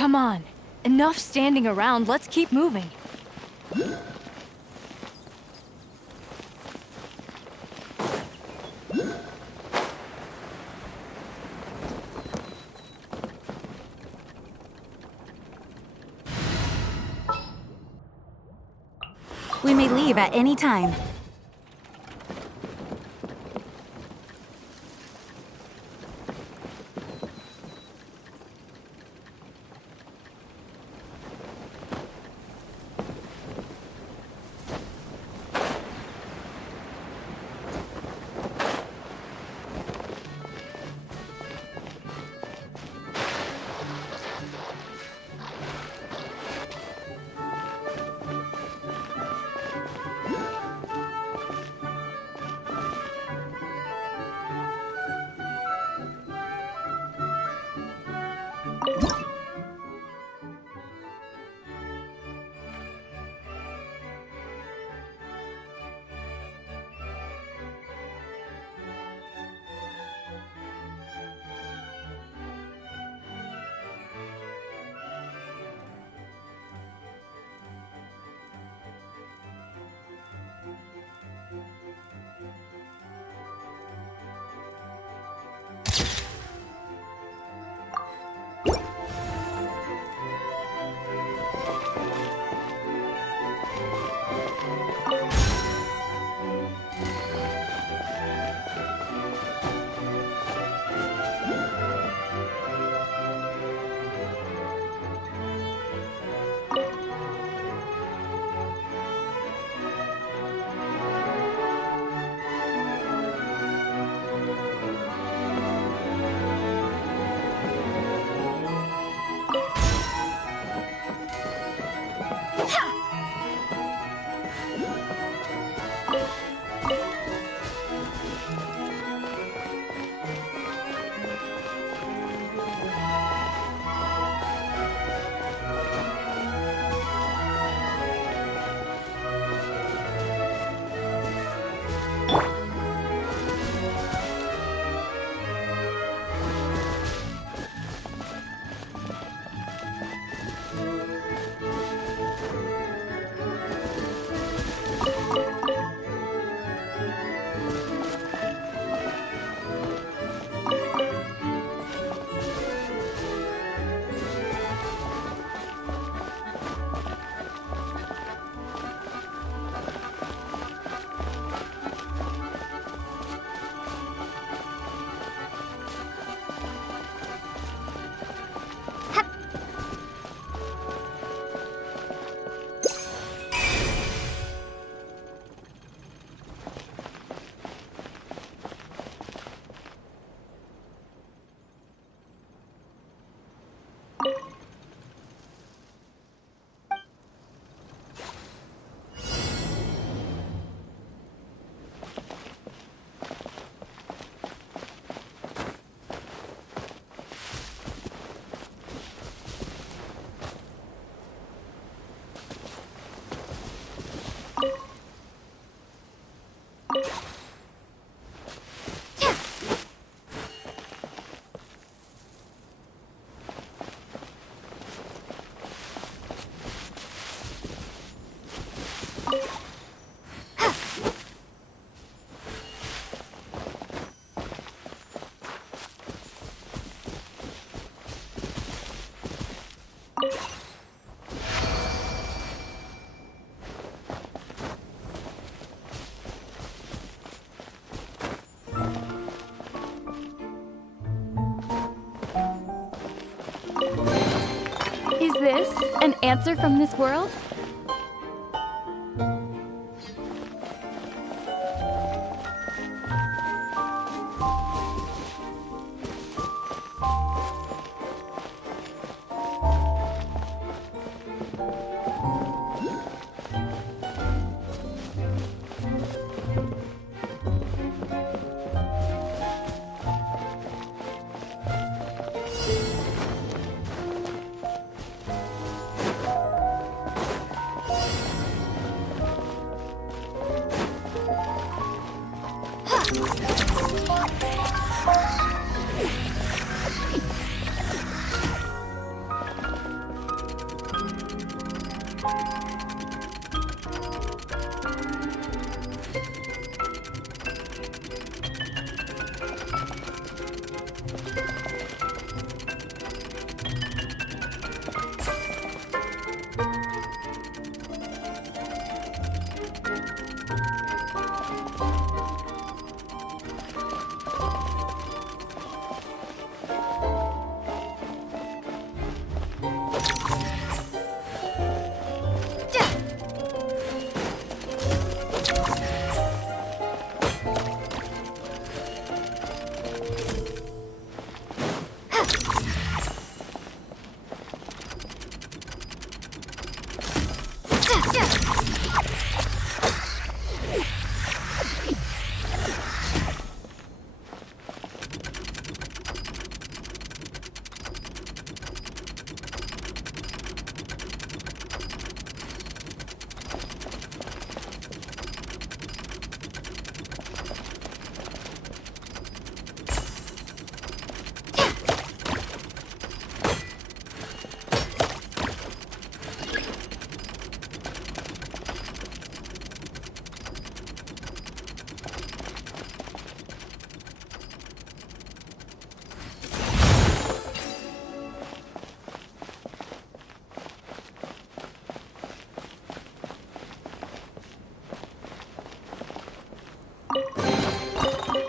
Come on. Enough standing around. Let's keep moving. We may leave at any time. this an answer from this world?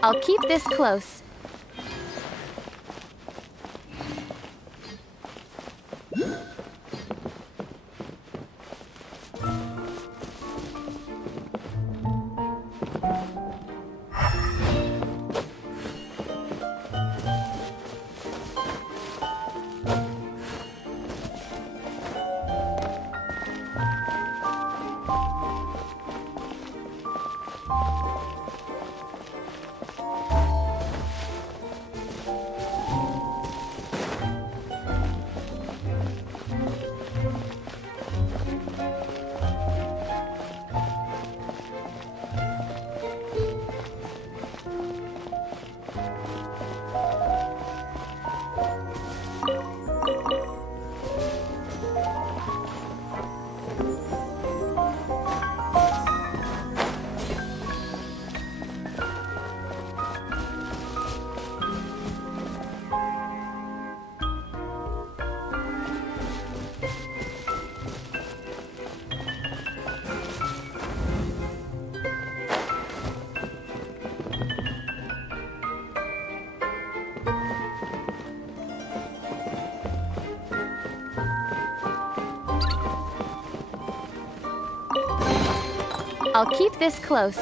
I'll keep this close. I'll keep this close.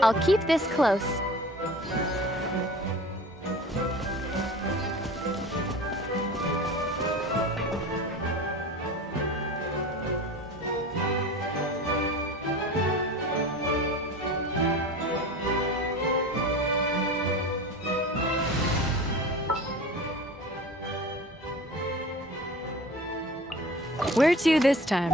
I'll keep this close. Where to this time?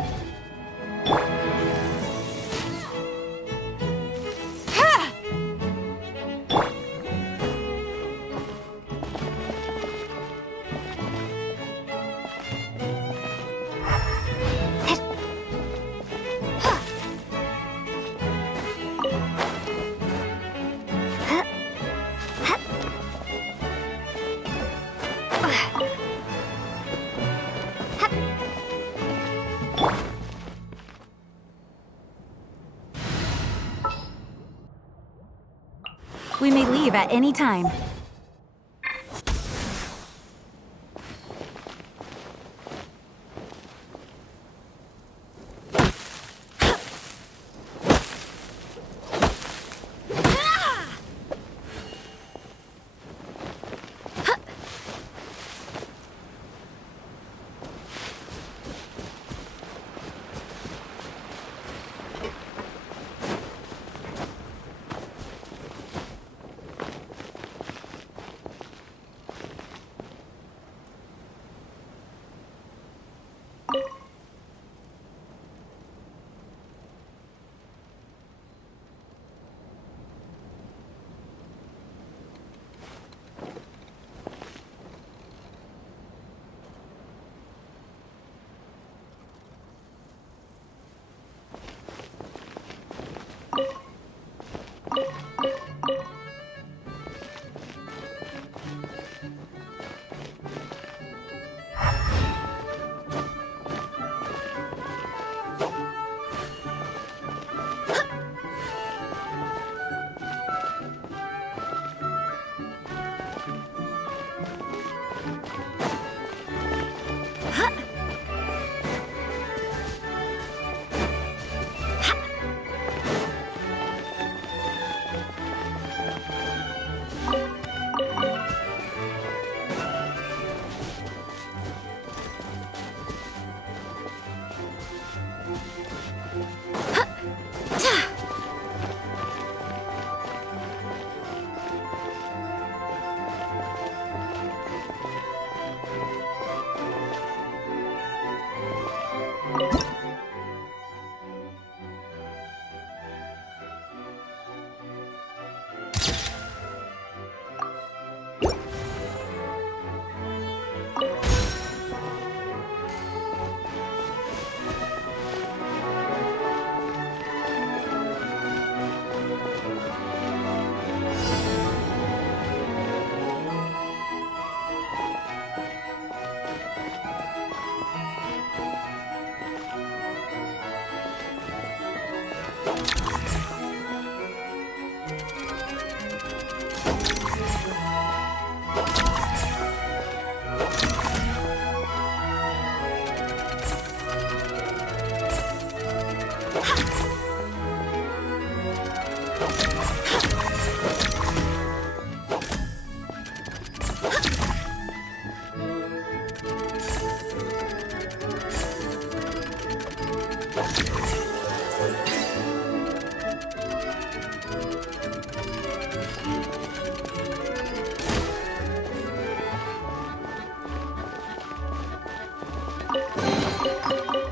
We may leave at any time.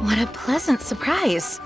What a pleasant surprise.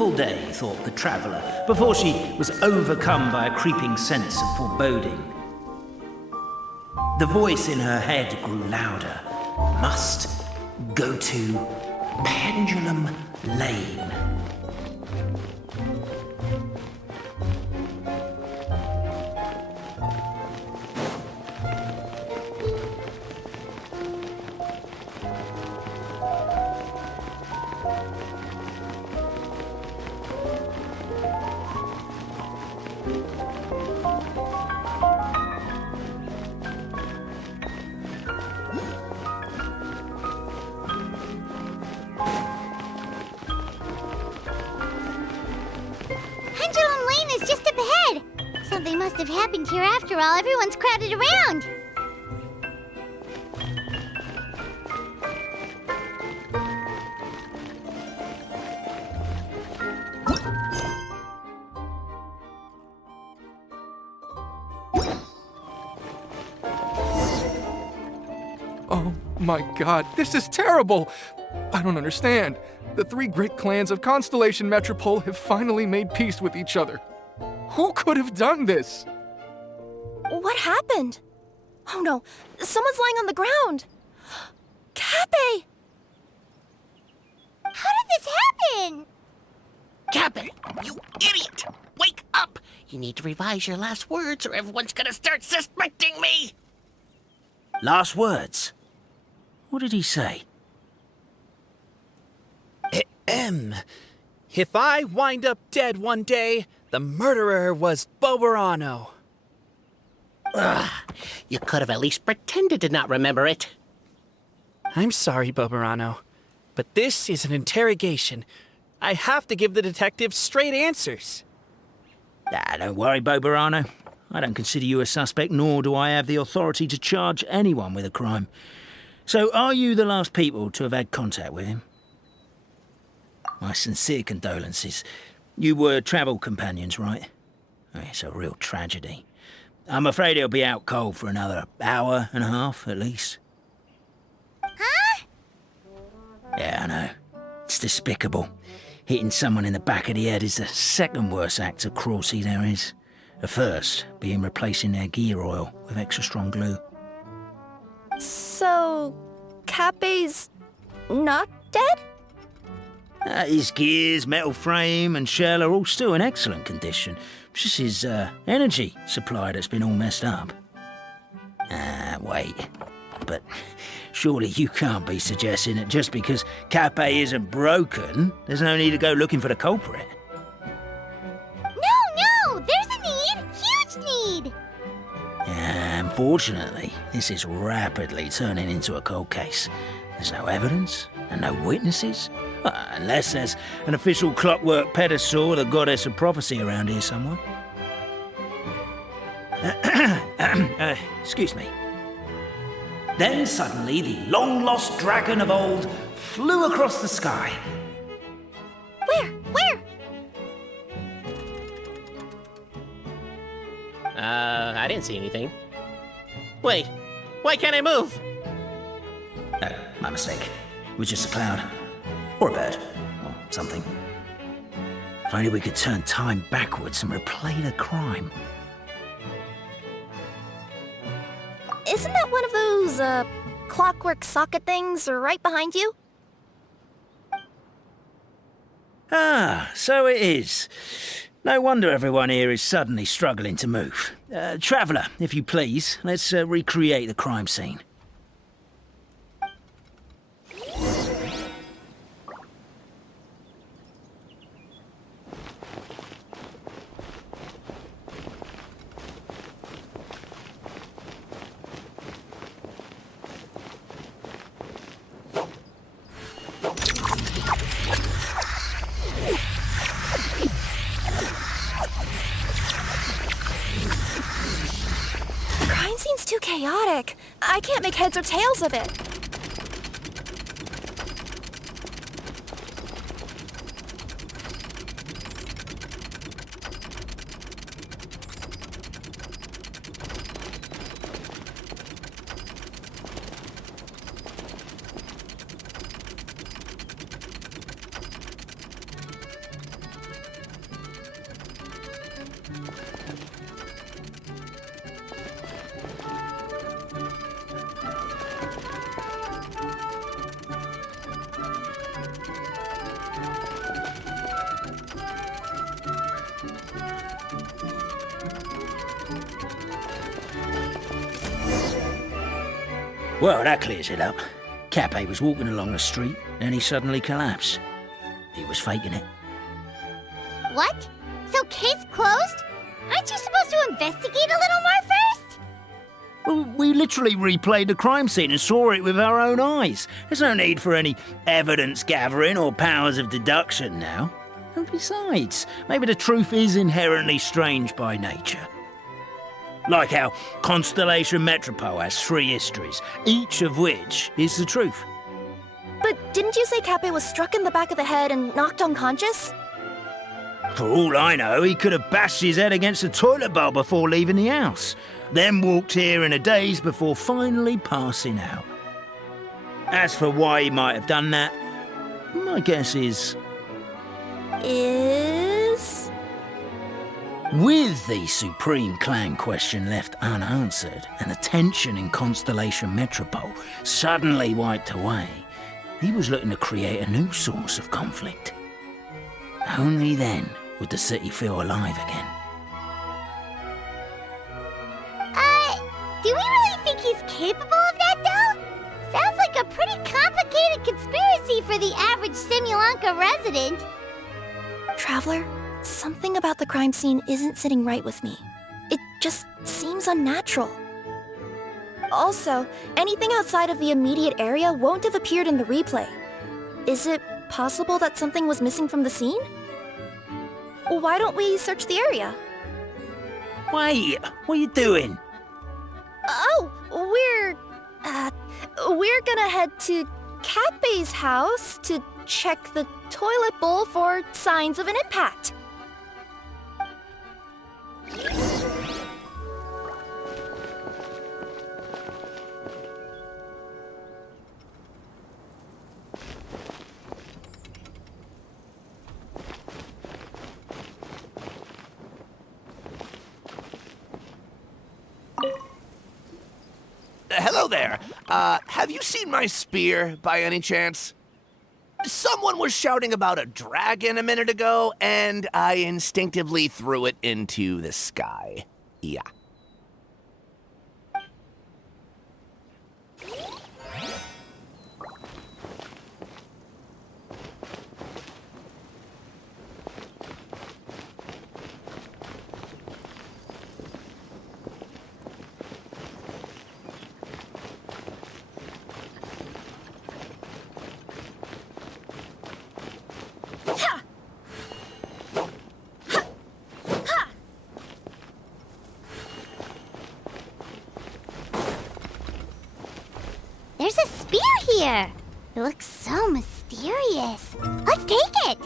beautiful day, thought the traveller, before she was overcome by a creeping sense of foreboding. The voice in her head grew louder. Must go to Pendulum Lane. Pendulum Lane is just up ahead. Something must have happened here after all. Everyone's crowded around. Oh my god, this is terrible! I don't understand. The three great clans of Constellation Metropole have finally made peace with each other. Who could have done this? What happened? Oh no, someone's lying on the ground. Cappe! How did this happen? Cappe, you idiot! Wake up! You need to revise your last words or everyone's gonna start suspecting me! Last words? What did he say? If I wind up dead one day, the murderer was Boberano. Ugh, you could have at least pretended to not remember it. I'm sorry, Boberano, but this is an interrogation. I have to give the detective straight answers. Don't worry, Boberano. I don't consider you a suspect, nor do I have the authority to charge anyone with a crime. So, are you the last people to have had contact with him? My sincere condolences. You were travel companions, right? It's a real tragedy. I'm afraid he'll be out cold for another hour and a half, at least. Huh? Yeah, I know. It's despicable. Hitting someone in the back of the head is the second worst act of cruelty there is. The first being replacing their gear oil with extra strong glue. So, Cappe's not dead? His gears, metal frame and shell are all still in excellent condition. It's just his energy supply that's been all messed up. Wait. But surely you can't be suggesting that just because Cappe isn't broken, there's no need to go looking for the culprit. No! There's a need! Huge need! Unfortunately, this is rapidly turning into a cold case. There's no evidence and no witnesses. Unless there's an official clockwork pedestal or the goddess of prophecy around here somewhere. Excuse me. Then suddenly the long-lost dragon of old flew across the sky. Where? I didn't see anything. Wait, why can't I move? No, my mistake. It was just a cloud. Or a bird. Or something. If only we could turn time backwards and replay the crime. Isn't that one of those, clockwork socket things right behind you? So it is. No wonder everyone here is suddenly struggling to move. Traveller, if you please, let's recreate the crime scene. Too chaotic. I can't make heads or tails of it. Well, that clears it up. Cappe was walking along the street, and he suddenly collapsed. He was faking it. What? So case closed? Aren't you supposed to investigate a little more first? Well, we literally replayed the crime scene and saw it with our own eyes. There's no need for any evidence gathering or powers of deduction now. And besides, maybe the truth is inherently strange by nature. Like how Constellation Metropole has 3 histories, each of which is the truth. But didn't you say Cappe was struck in the back of the head and knocked unconscious? For all I know, he could have bashed his head against a toilet bowl before leaving the house, then walked here in a daze before finally passing out. As for why he might have done that, my guess is... With the Supreme Clan question left unanswered and the tension in Constellation Metropole suddenly wiped away, he was looking to create a new source of conflict. Only then would the city feel alive again. Do we really think he's capable of that, though? Sounds like a pretty complicated conspiracy for the average Simulanka resident. Traveler, something about the crime scene isn't sitting right with me. It just seems unnatural. Also, anything outside of the immediate area won't have appeared in the replay. Is it possible that something was missing from the scene? Why don't we search the area? Wait, what are you doing? Oh, we're gonna head to Cappe's house to check the toilet bowl for signs of an impact. Hello there. Have you seen my spear by any chance? Someone was shouting about a dragon a minute ago, and I instinctively threw it into the sky. Yeah. There's a spear here. It looks so mysterious. Let's take it.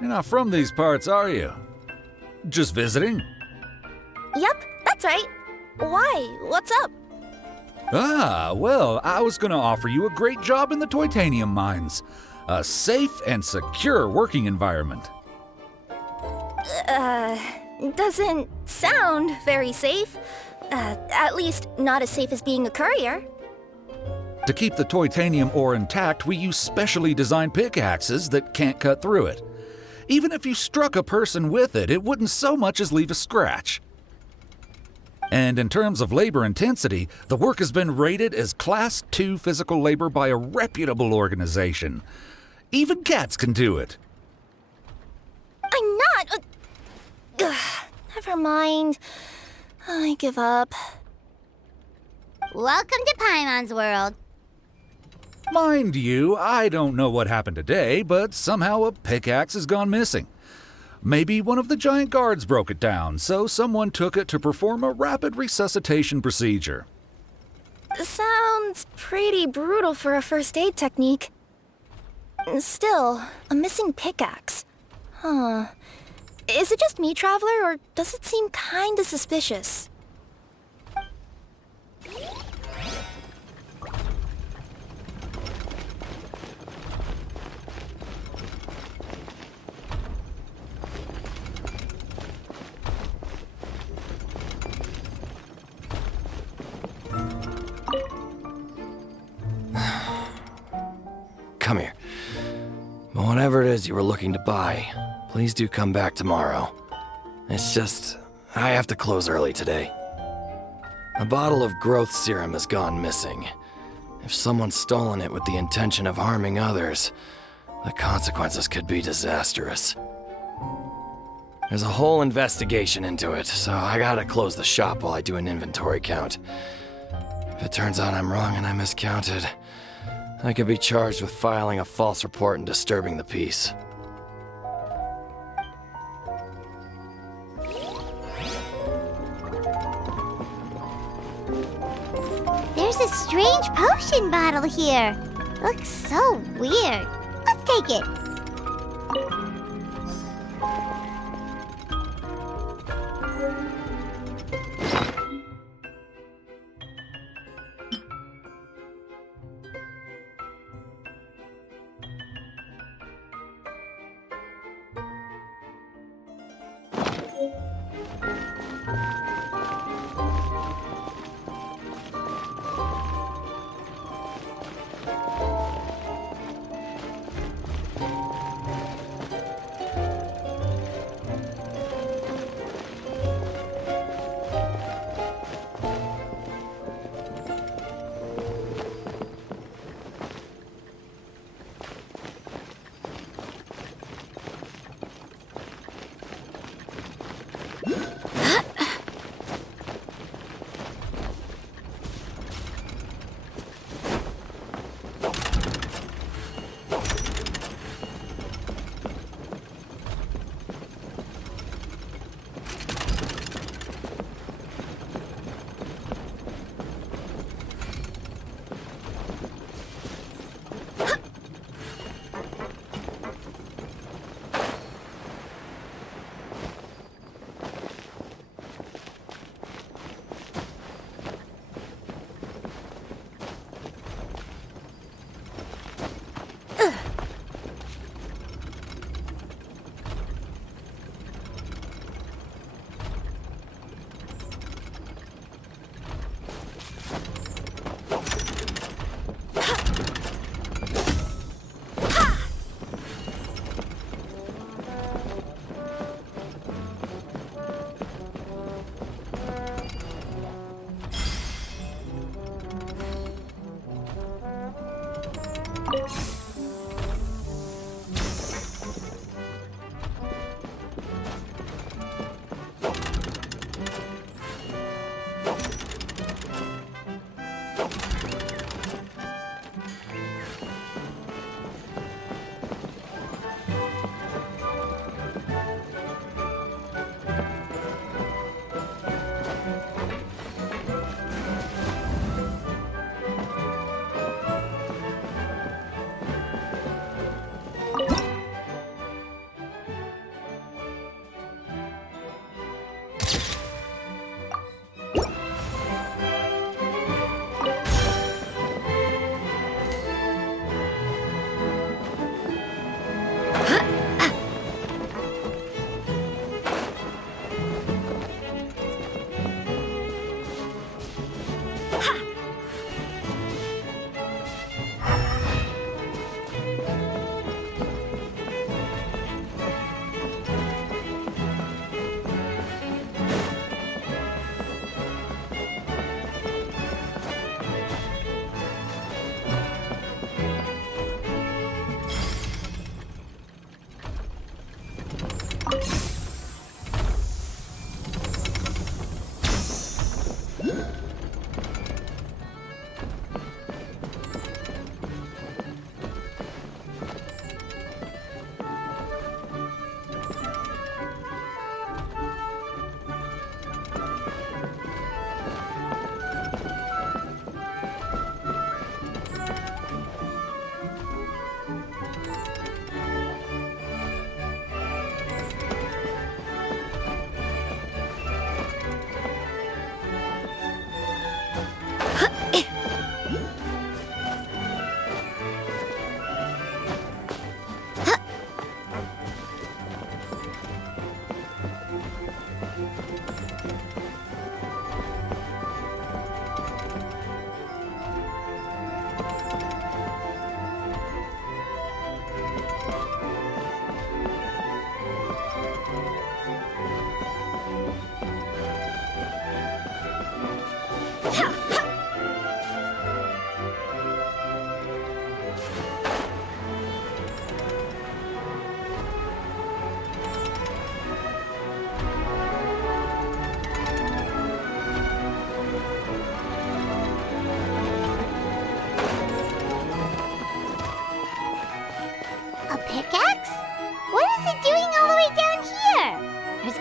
You're not from these parts, are you? Just visiting? Yep, that's right. Why? What's up? Ah, well, I was gonna offer you a great job in the Titanium mines. A safe and secure working environment. Doesn't sound very safe. At least not as safe as being a courier. To keep the titanium ore intact, we use specially designed pickaxes that can't cut through it. Even if you struck a person with it, it wouldn't so much as leave a scratch. And in terms of labor intensity, the work has been rated as Class 2 physical labor by a reputable organization. Even cats can do it. I'm not... Never mind. I give up. Welcome to Paimon's world. Mind you, I don't know what happened today, but somehow a pickaxe has gone missing. Maybe one of the giant guards broke it down, so someone took it to perform a rapid resuscitation procedure. Sounds pretty brutal for a first aid technique. Still, a missing pickaxe. Huh. Is it just me, Traveler, or does it seem kinda suspicious? Come here. Whatever it is you were looking to buy, please do come back tomorrow. It's just, I have to close early today. A bottle of growth serum has gone missing. If someone's stolen it with the intention of harming others, the consequences could be disastrous. There's a whole investigation into it, so I gotta close the shop while I do an inventory count. If it turns out I'm wrong and I miscounted, I could be charged with filing a false report and disturbing the peace. There's a strange potion bottle here. Looks so weird. Let's take it.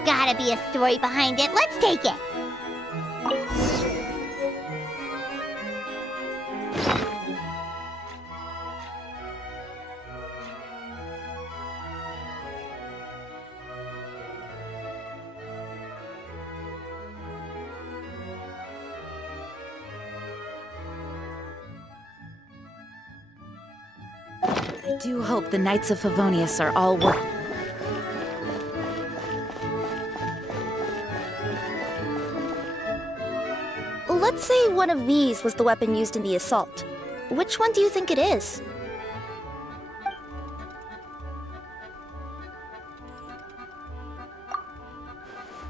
gotta be a story behind it. Let's take it. I do hope the Knights of Favonius are all Let's say one of these was the weapon used in the assault. Which one do you think it is?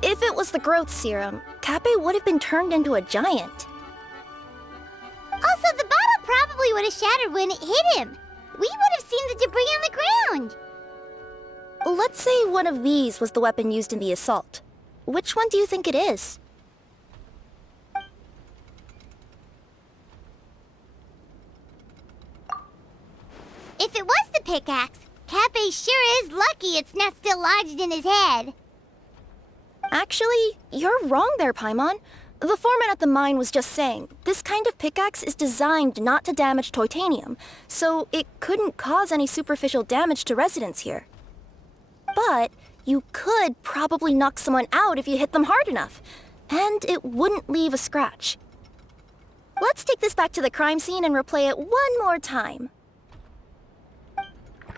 If it was the growth serum, Kappe would have been turned into a giant. Also, the bottle probably would have shattered when it hit him. We would have seen the debris on the ground. Let's say one of these was the weapon used in the assault. Which one do you think it is? If it was the pickaxe, Kappe sure is lucky it's not still lodged in his head. Actually, you're wrong there, Paimon. The foreman at the mine was just saying, this kind of pickaxe is designed not to damage titanium, so it couldn't cause any superficial damage to residents here. But you could probably knock someone out if you hit them hard enough, and it wouldn't leave a scratch. Let's take this back to the crime scene and replay it one more time.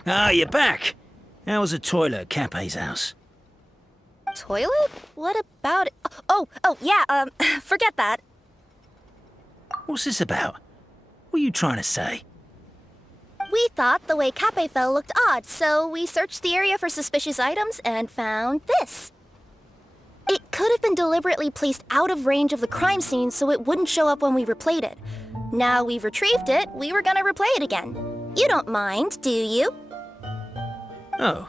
Ah, you're back. How was the toilet at Kappe's house? Toilet? What about it? Oh, yeah, forget that. What's this about? What are you trying to say? We thought the way Kappe fell looked odd, so we searched the area for suspicious items and found this. It could have been deliberately placed out of range of the crime scene so it wouldn't show up when we replayed it. Now we've retrieved it, we were gonna replay it again. You don't mind, do you? Oh,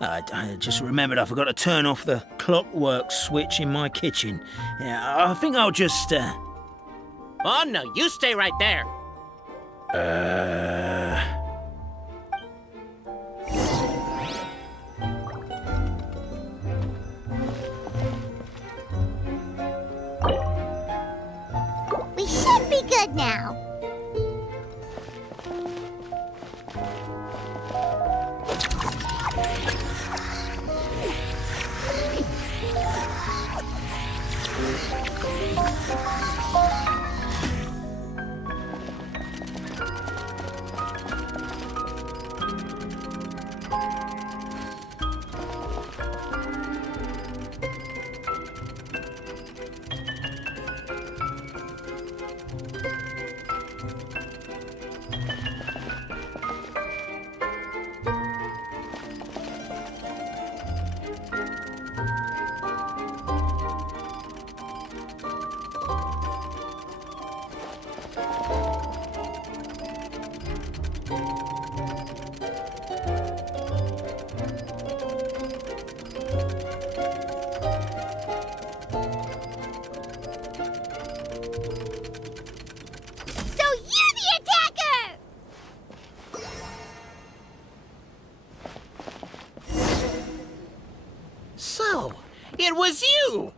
I just remembered I forgot to turn off the clockwork switch in my kitchen. Yeah, I think I'll just, Oh, no, you stay right there. We should be good now. So, it was you!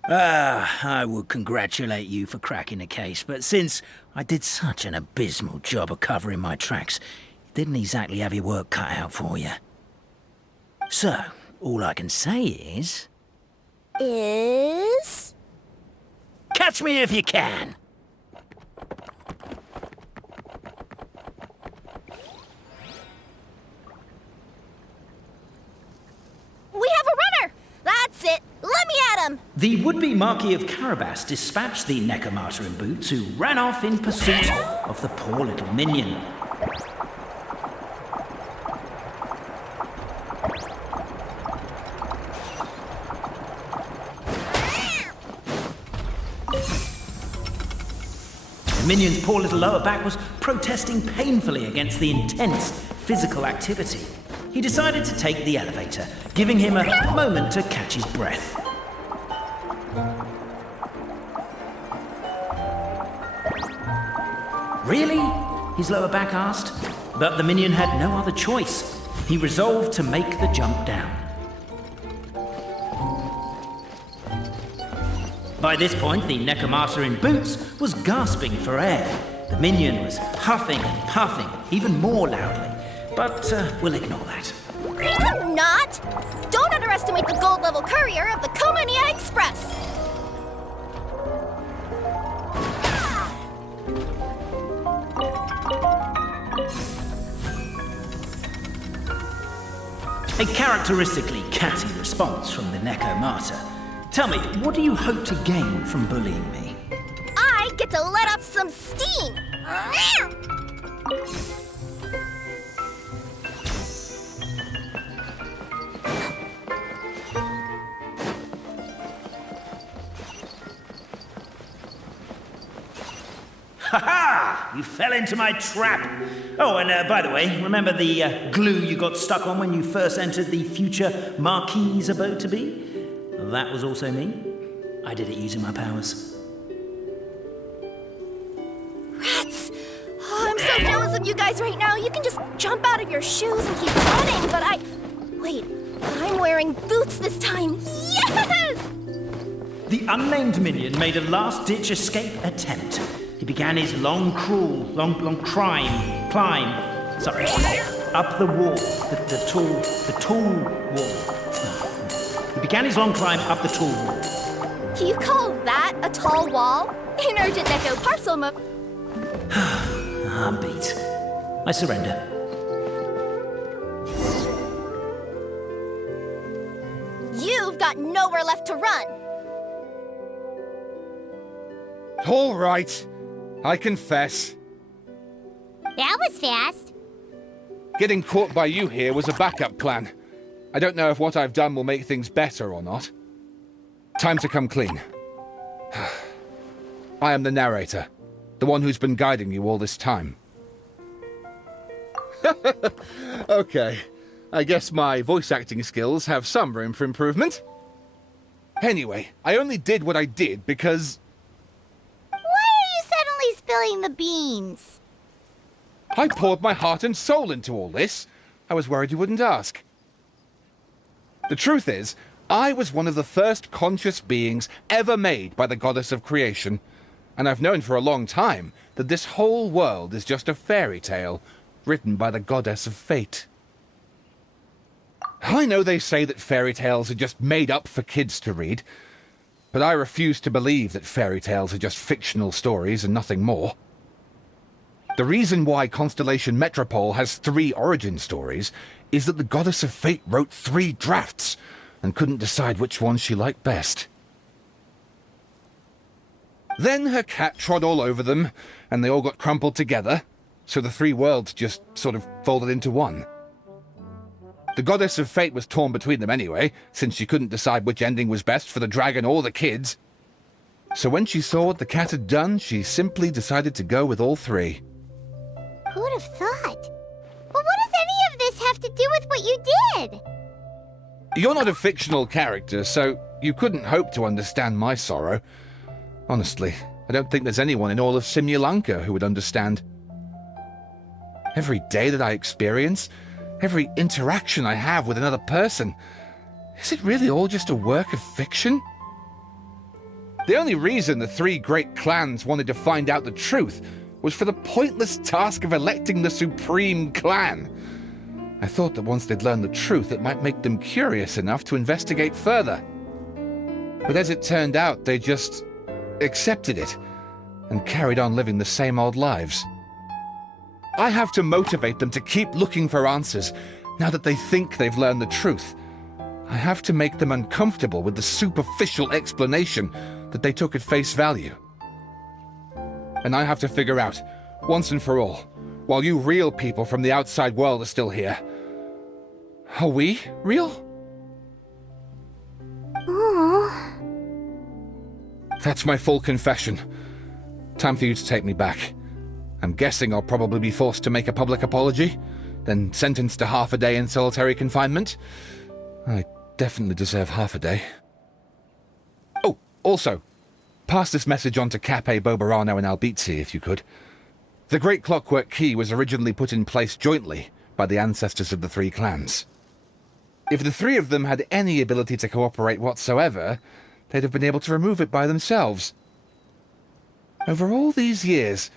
I would congratulate you for cracking the case, but since I did such an abysmal job of covering my tracks, you didn't exactly have your work cut out for you. So, all I can say is... Catch me if you can! We have a runner! That's it! Let me at him! The would-be Marquis of Carabas dispatched the Necromartyr in boots, who ran off in pursuit of the poor little minion. The minion's poor little lower back was protesting painfully against the intense physical activity. He decided to take the elevator, giving him a moment to catch his breath. Really? His lower back asked. But the minion had no other choice. He resolved to make the jump down. By this point, the Necromata in boots was gasping for air. The minion was huffing and puffing, even more loudly. But we'll ignore that. I'm not! Don't underestimate the gold-level courier of the Komania Express! A characteristically catty response from the Necromata. Tell me, what do you hope to gain from bullying me? I get to let off some steam! Ha-ha! You fell into my trap! Oh, and by the way, remember the glue you got stuck on when you first entered the future Marquis's abode-to-be? That was also me. I did it using my powers. Rats! Oh, I'm so jealous of you guys right now. You can just jump out of your shoes and keep running, but Wait, I'm wearing boots this time. Yes! The unnamed minion made a last-ditch escape attempt. He began his long climb, up the wall, the tall wall. He began his long climb up the tall wall. You call that a tall wall? In urgent Neko parcel mode. I'm beat. I surrender. You've got nowhere left to run. All right. I confess. That was fast. Getting caught by you here was a backup plan. I don't know if what I've done will make things better or not. Time to come clean. I am the narrator, the one who's been guiding you all this time. Okay, I guess my voice acting skills have some room for improvement. Anyway, I only did what I did because... Why are you suddenly spilling the beans? I poured my heart and soul into all this. I was worried you wouldn't ask. The truth is, I was one of the first conscious beings ever made by the goddess of creation, and I've known for a long time that this whole world is just a fairy tale written by the goddess of fate. I know they say that fairy tales are just made up for kids to read, but I refuse to believe that fairy tales are just fictional stories and nothing more. The reason why Constellation Metropole has 3 origin stories is that the Goddess of Fate wrote 3 drafts and couldn't decide which one she liked best. Then her cat trod all over them, and they all got crumpled together, so the 3 worlds just sort of folded into one. The Goddess of Fate was torn between them anyway, since she couldn't decide which ending was best for the dragon or the kids. So when she saw what the cat had done, she simply decided to go with all 3. Who'd have thought? But what does any of this have to do with what you did? You're not a fictional character, so you couldn't hope to understand my sorrow. Honestly, I don't think there's anyone in all of Simulanka who would understand. Every day that I experience, every interaction I have with another person, is it really all just a work of fiction? The only reason the 3 great clans wanted to find out the truth was for the pointless task of electing the supreme clan. I thought that once they'd learned the truth, it might make them curious enough to investigate further. But as it turned out, they just accepted it and carried on living the same old lives. I have to motivate them to keep looking for answers now that they think they've learned the truth. I have to make them uncomfortable with the superficial explanation that they took at face value. And I have to figure out, once and for all, while you real people from the outside world are still here, are we real? Aww. That's my full confession. Time for you to take me back. I'm guessing I'll probably be forced to make a public apology, then sentenced to half a day in solitary confinement. I definitely deserve half a day. Oh, also, pass this message on to Cape, Bobarano, and Albizzi if you could. The Great Clockwork Key was originally put in place jointly by the ancestors of the three clans. If the three of them had any ability to cooperate whatsoever, they'd have been able to remove it by themselves. Over all these years,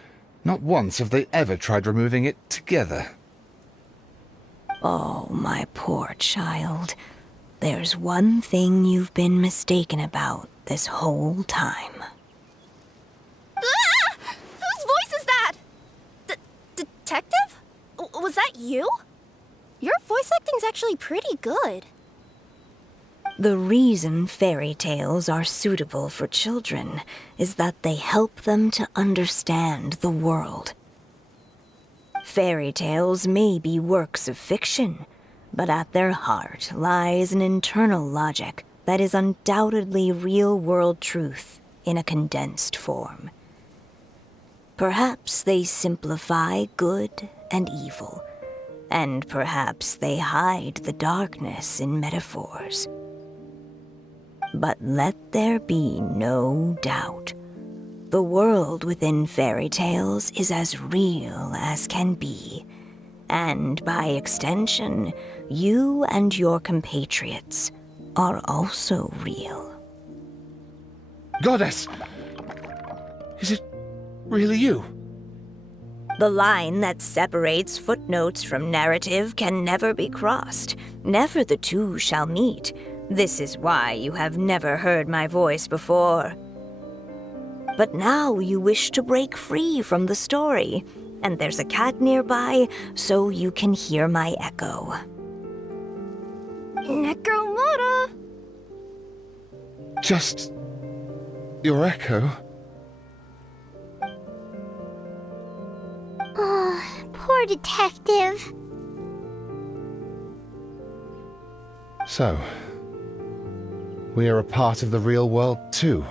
not once have they ever tried removing it together. Oh, my poor child. There's one thing you've been mistaken about this whole time. Ah! Whose voice is that? Detective? Was that you? Your voice acting's actually pretty good. The reason fairy tales are suitable for children is that they help them to understand the world. Fairy tales may be works of fiction, but at their heart lies an internal logic that is undoubtedly real-world truth in a condensed form. Perhaps they simplify good and evil, and perhaps they hide the darkness in metaphors. But let there be no doubt. The world within fairy tales is as real as can be, and by extension, you and your compatriots are also real. Goddess! Is it really you? The line that separates footnotes from narrative can never be crossed. Never the two shall meet. This is why you have never heard my voice before. But now you wish to break free from the story, and there's a cat nearby, so you can hear my echo. Necromora! Just your echo? Oh, poor detective. So, we are a part of the real world too.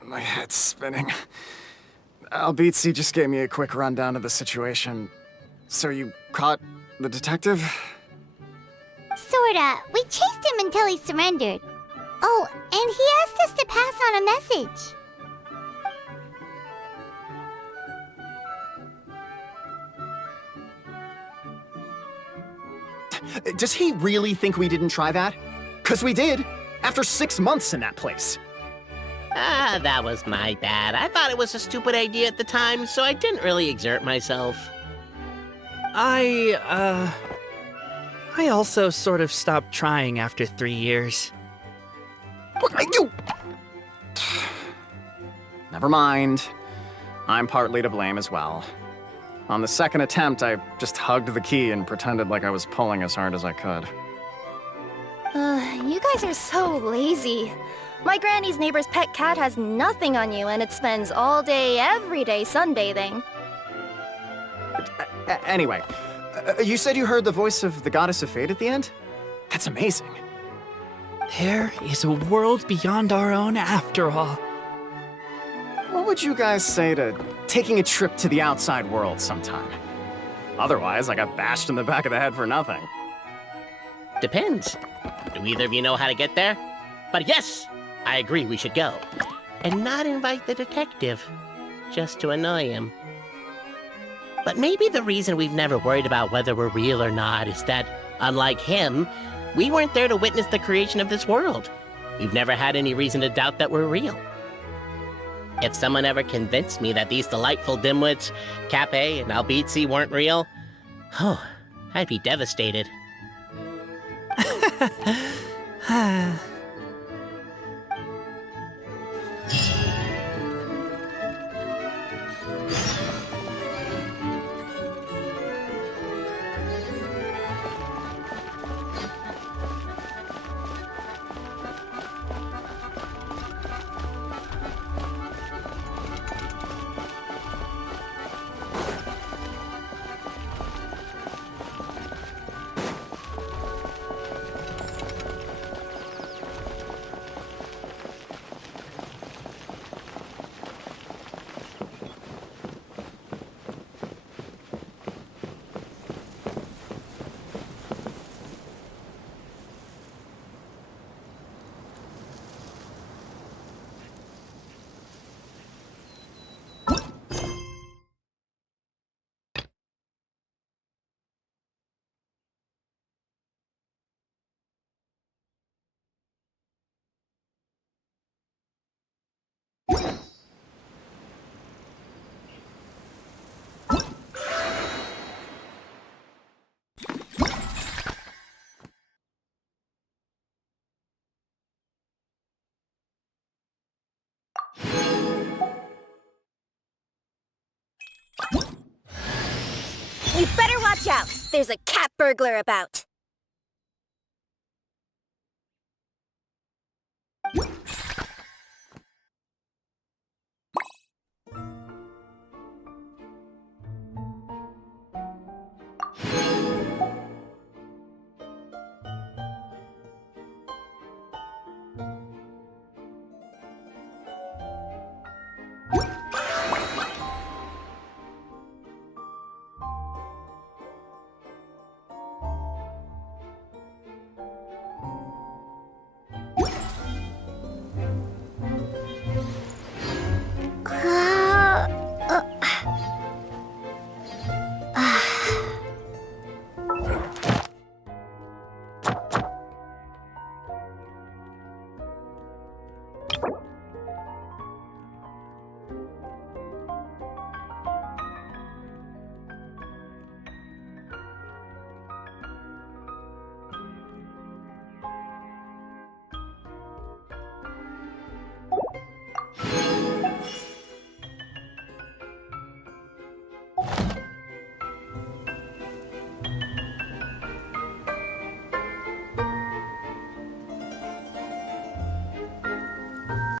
My head's spinning. Albizzi just gave me a quick rundown of the situation. So you caught the detective? Sorta. We chased him until he surrendered. Oh, and he asked us to pass on a message. Does he really think we didn't try that? 'Cause we did, after 6 months in that place. That was my bad. I thought it was a stupid idea at the time, so I didn't really exert myself. I also sort of stopped trying after 3 years. You... Never mind. I'm partly to blame as well. On the second attempt, I just hugged the key and pretended like I was pulling as hard as I could. You guys are so lazy. My granny's neighbor's pet cat has nothing on you, and it spends all day, every day sunbathing. Anyway, you said you heard the voice of the Goddess of Fate at the end? That's amazing. There is a world beyond our own after all. What would you guys say to taking a trip to the outside world sometime? Otherwise, I got bashed in the back of the head for nothing. Depends. Do either of you know how to get there? But yes, I agree we should go. And not invite the detective, just to annoy him. But maybe the reason we've never worried about whether we're real or not is that, unlike him, we weren't there to witness the creation of this world. We've never had any reason to doubt that we're real. If someone ever convinced me that these delightful dimwits, Cape and Albizzi, weren't real, oh, I'd be devastated. You better watch out! There's a cat burglar about!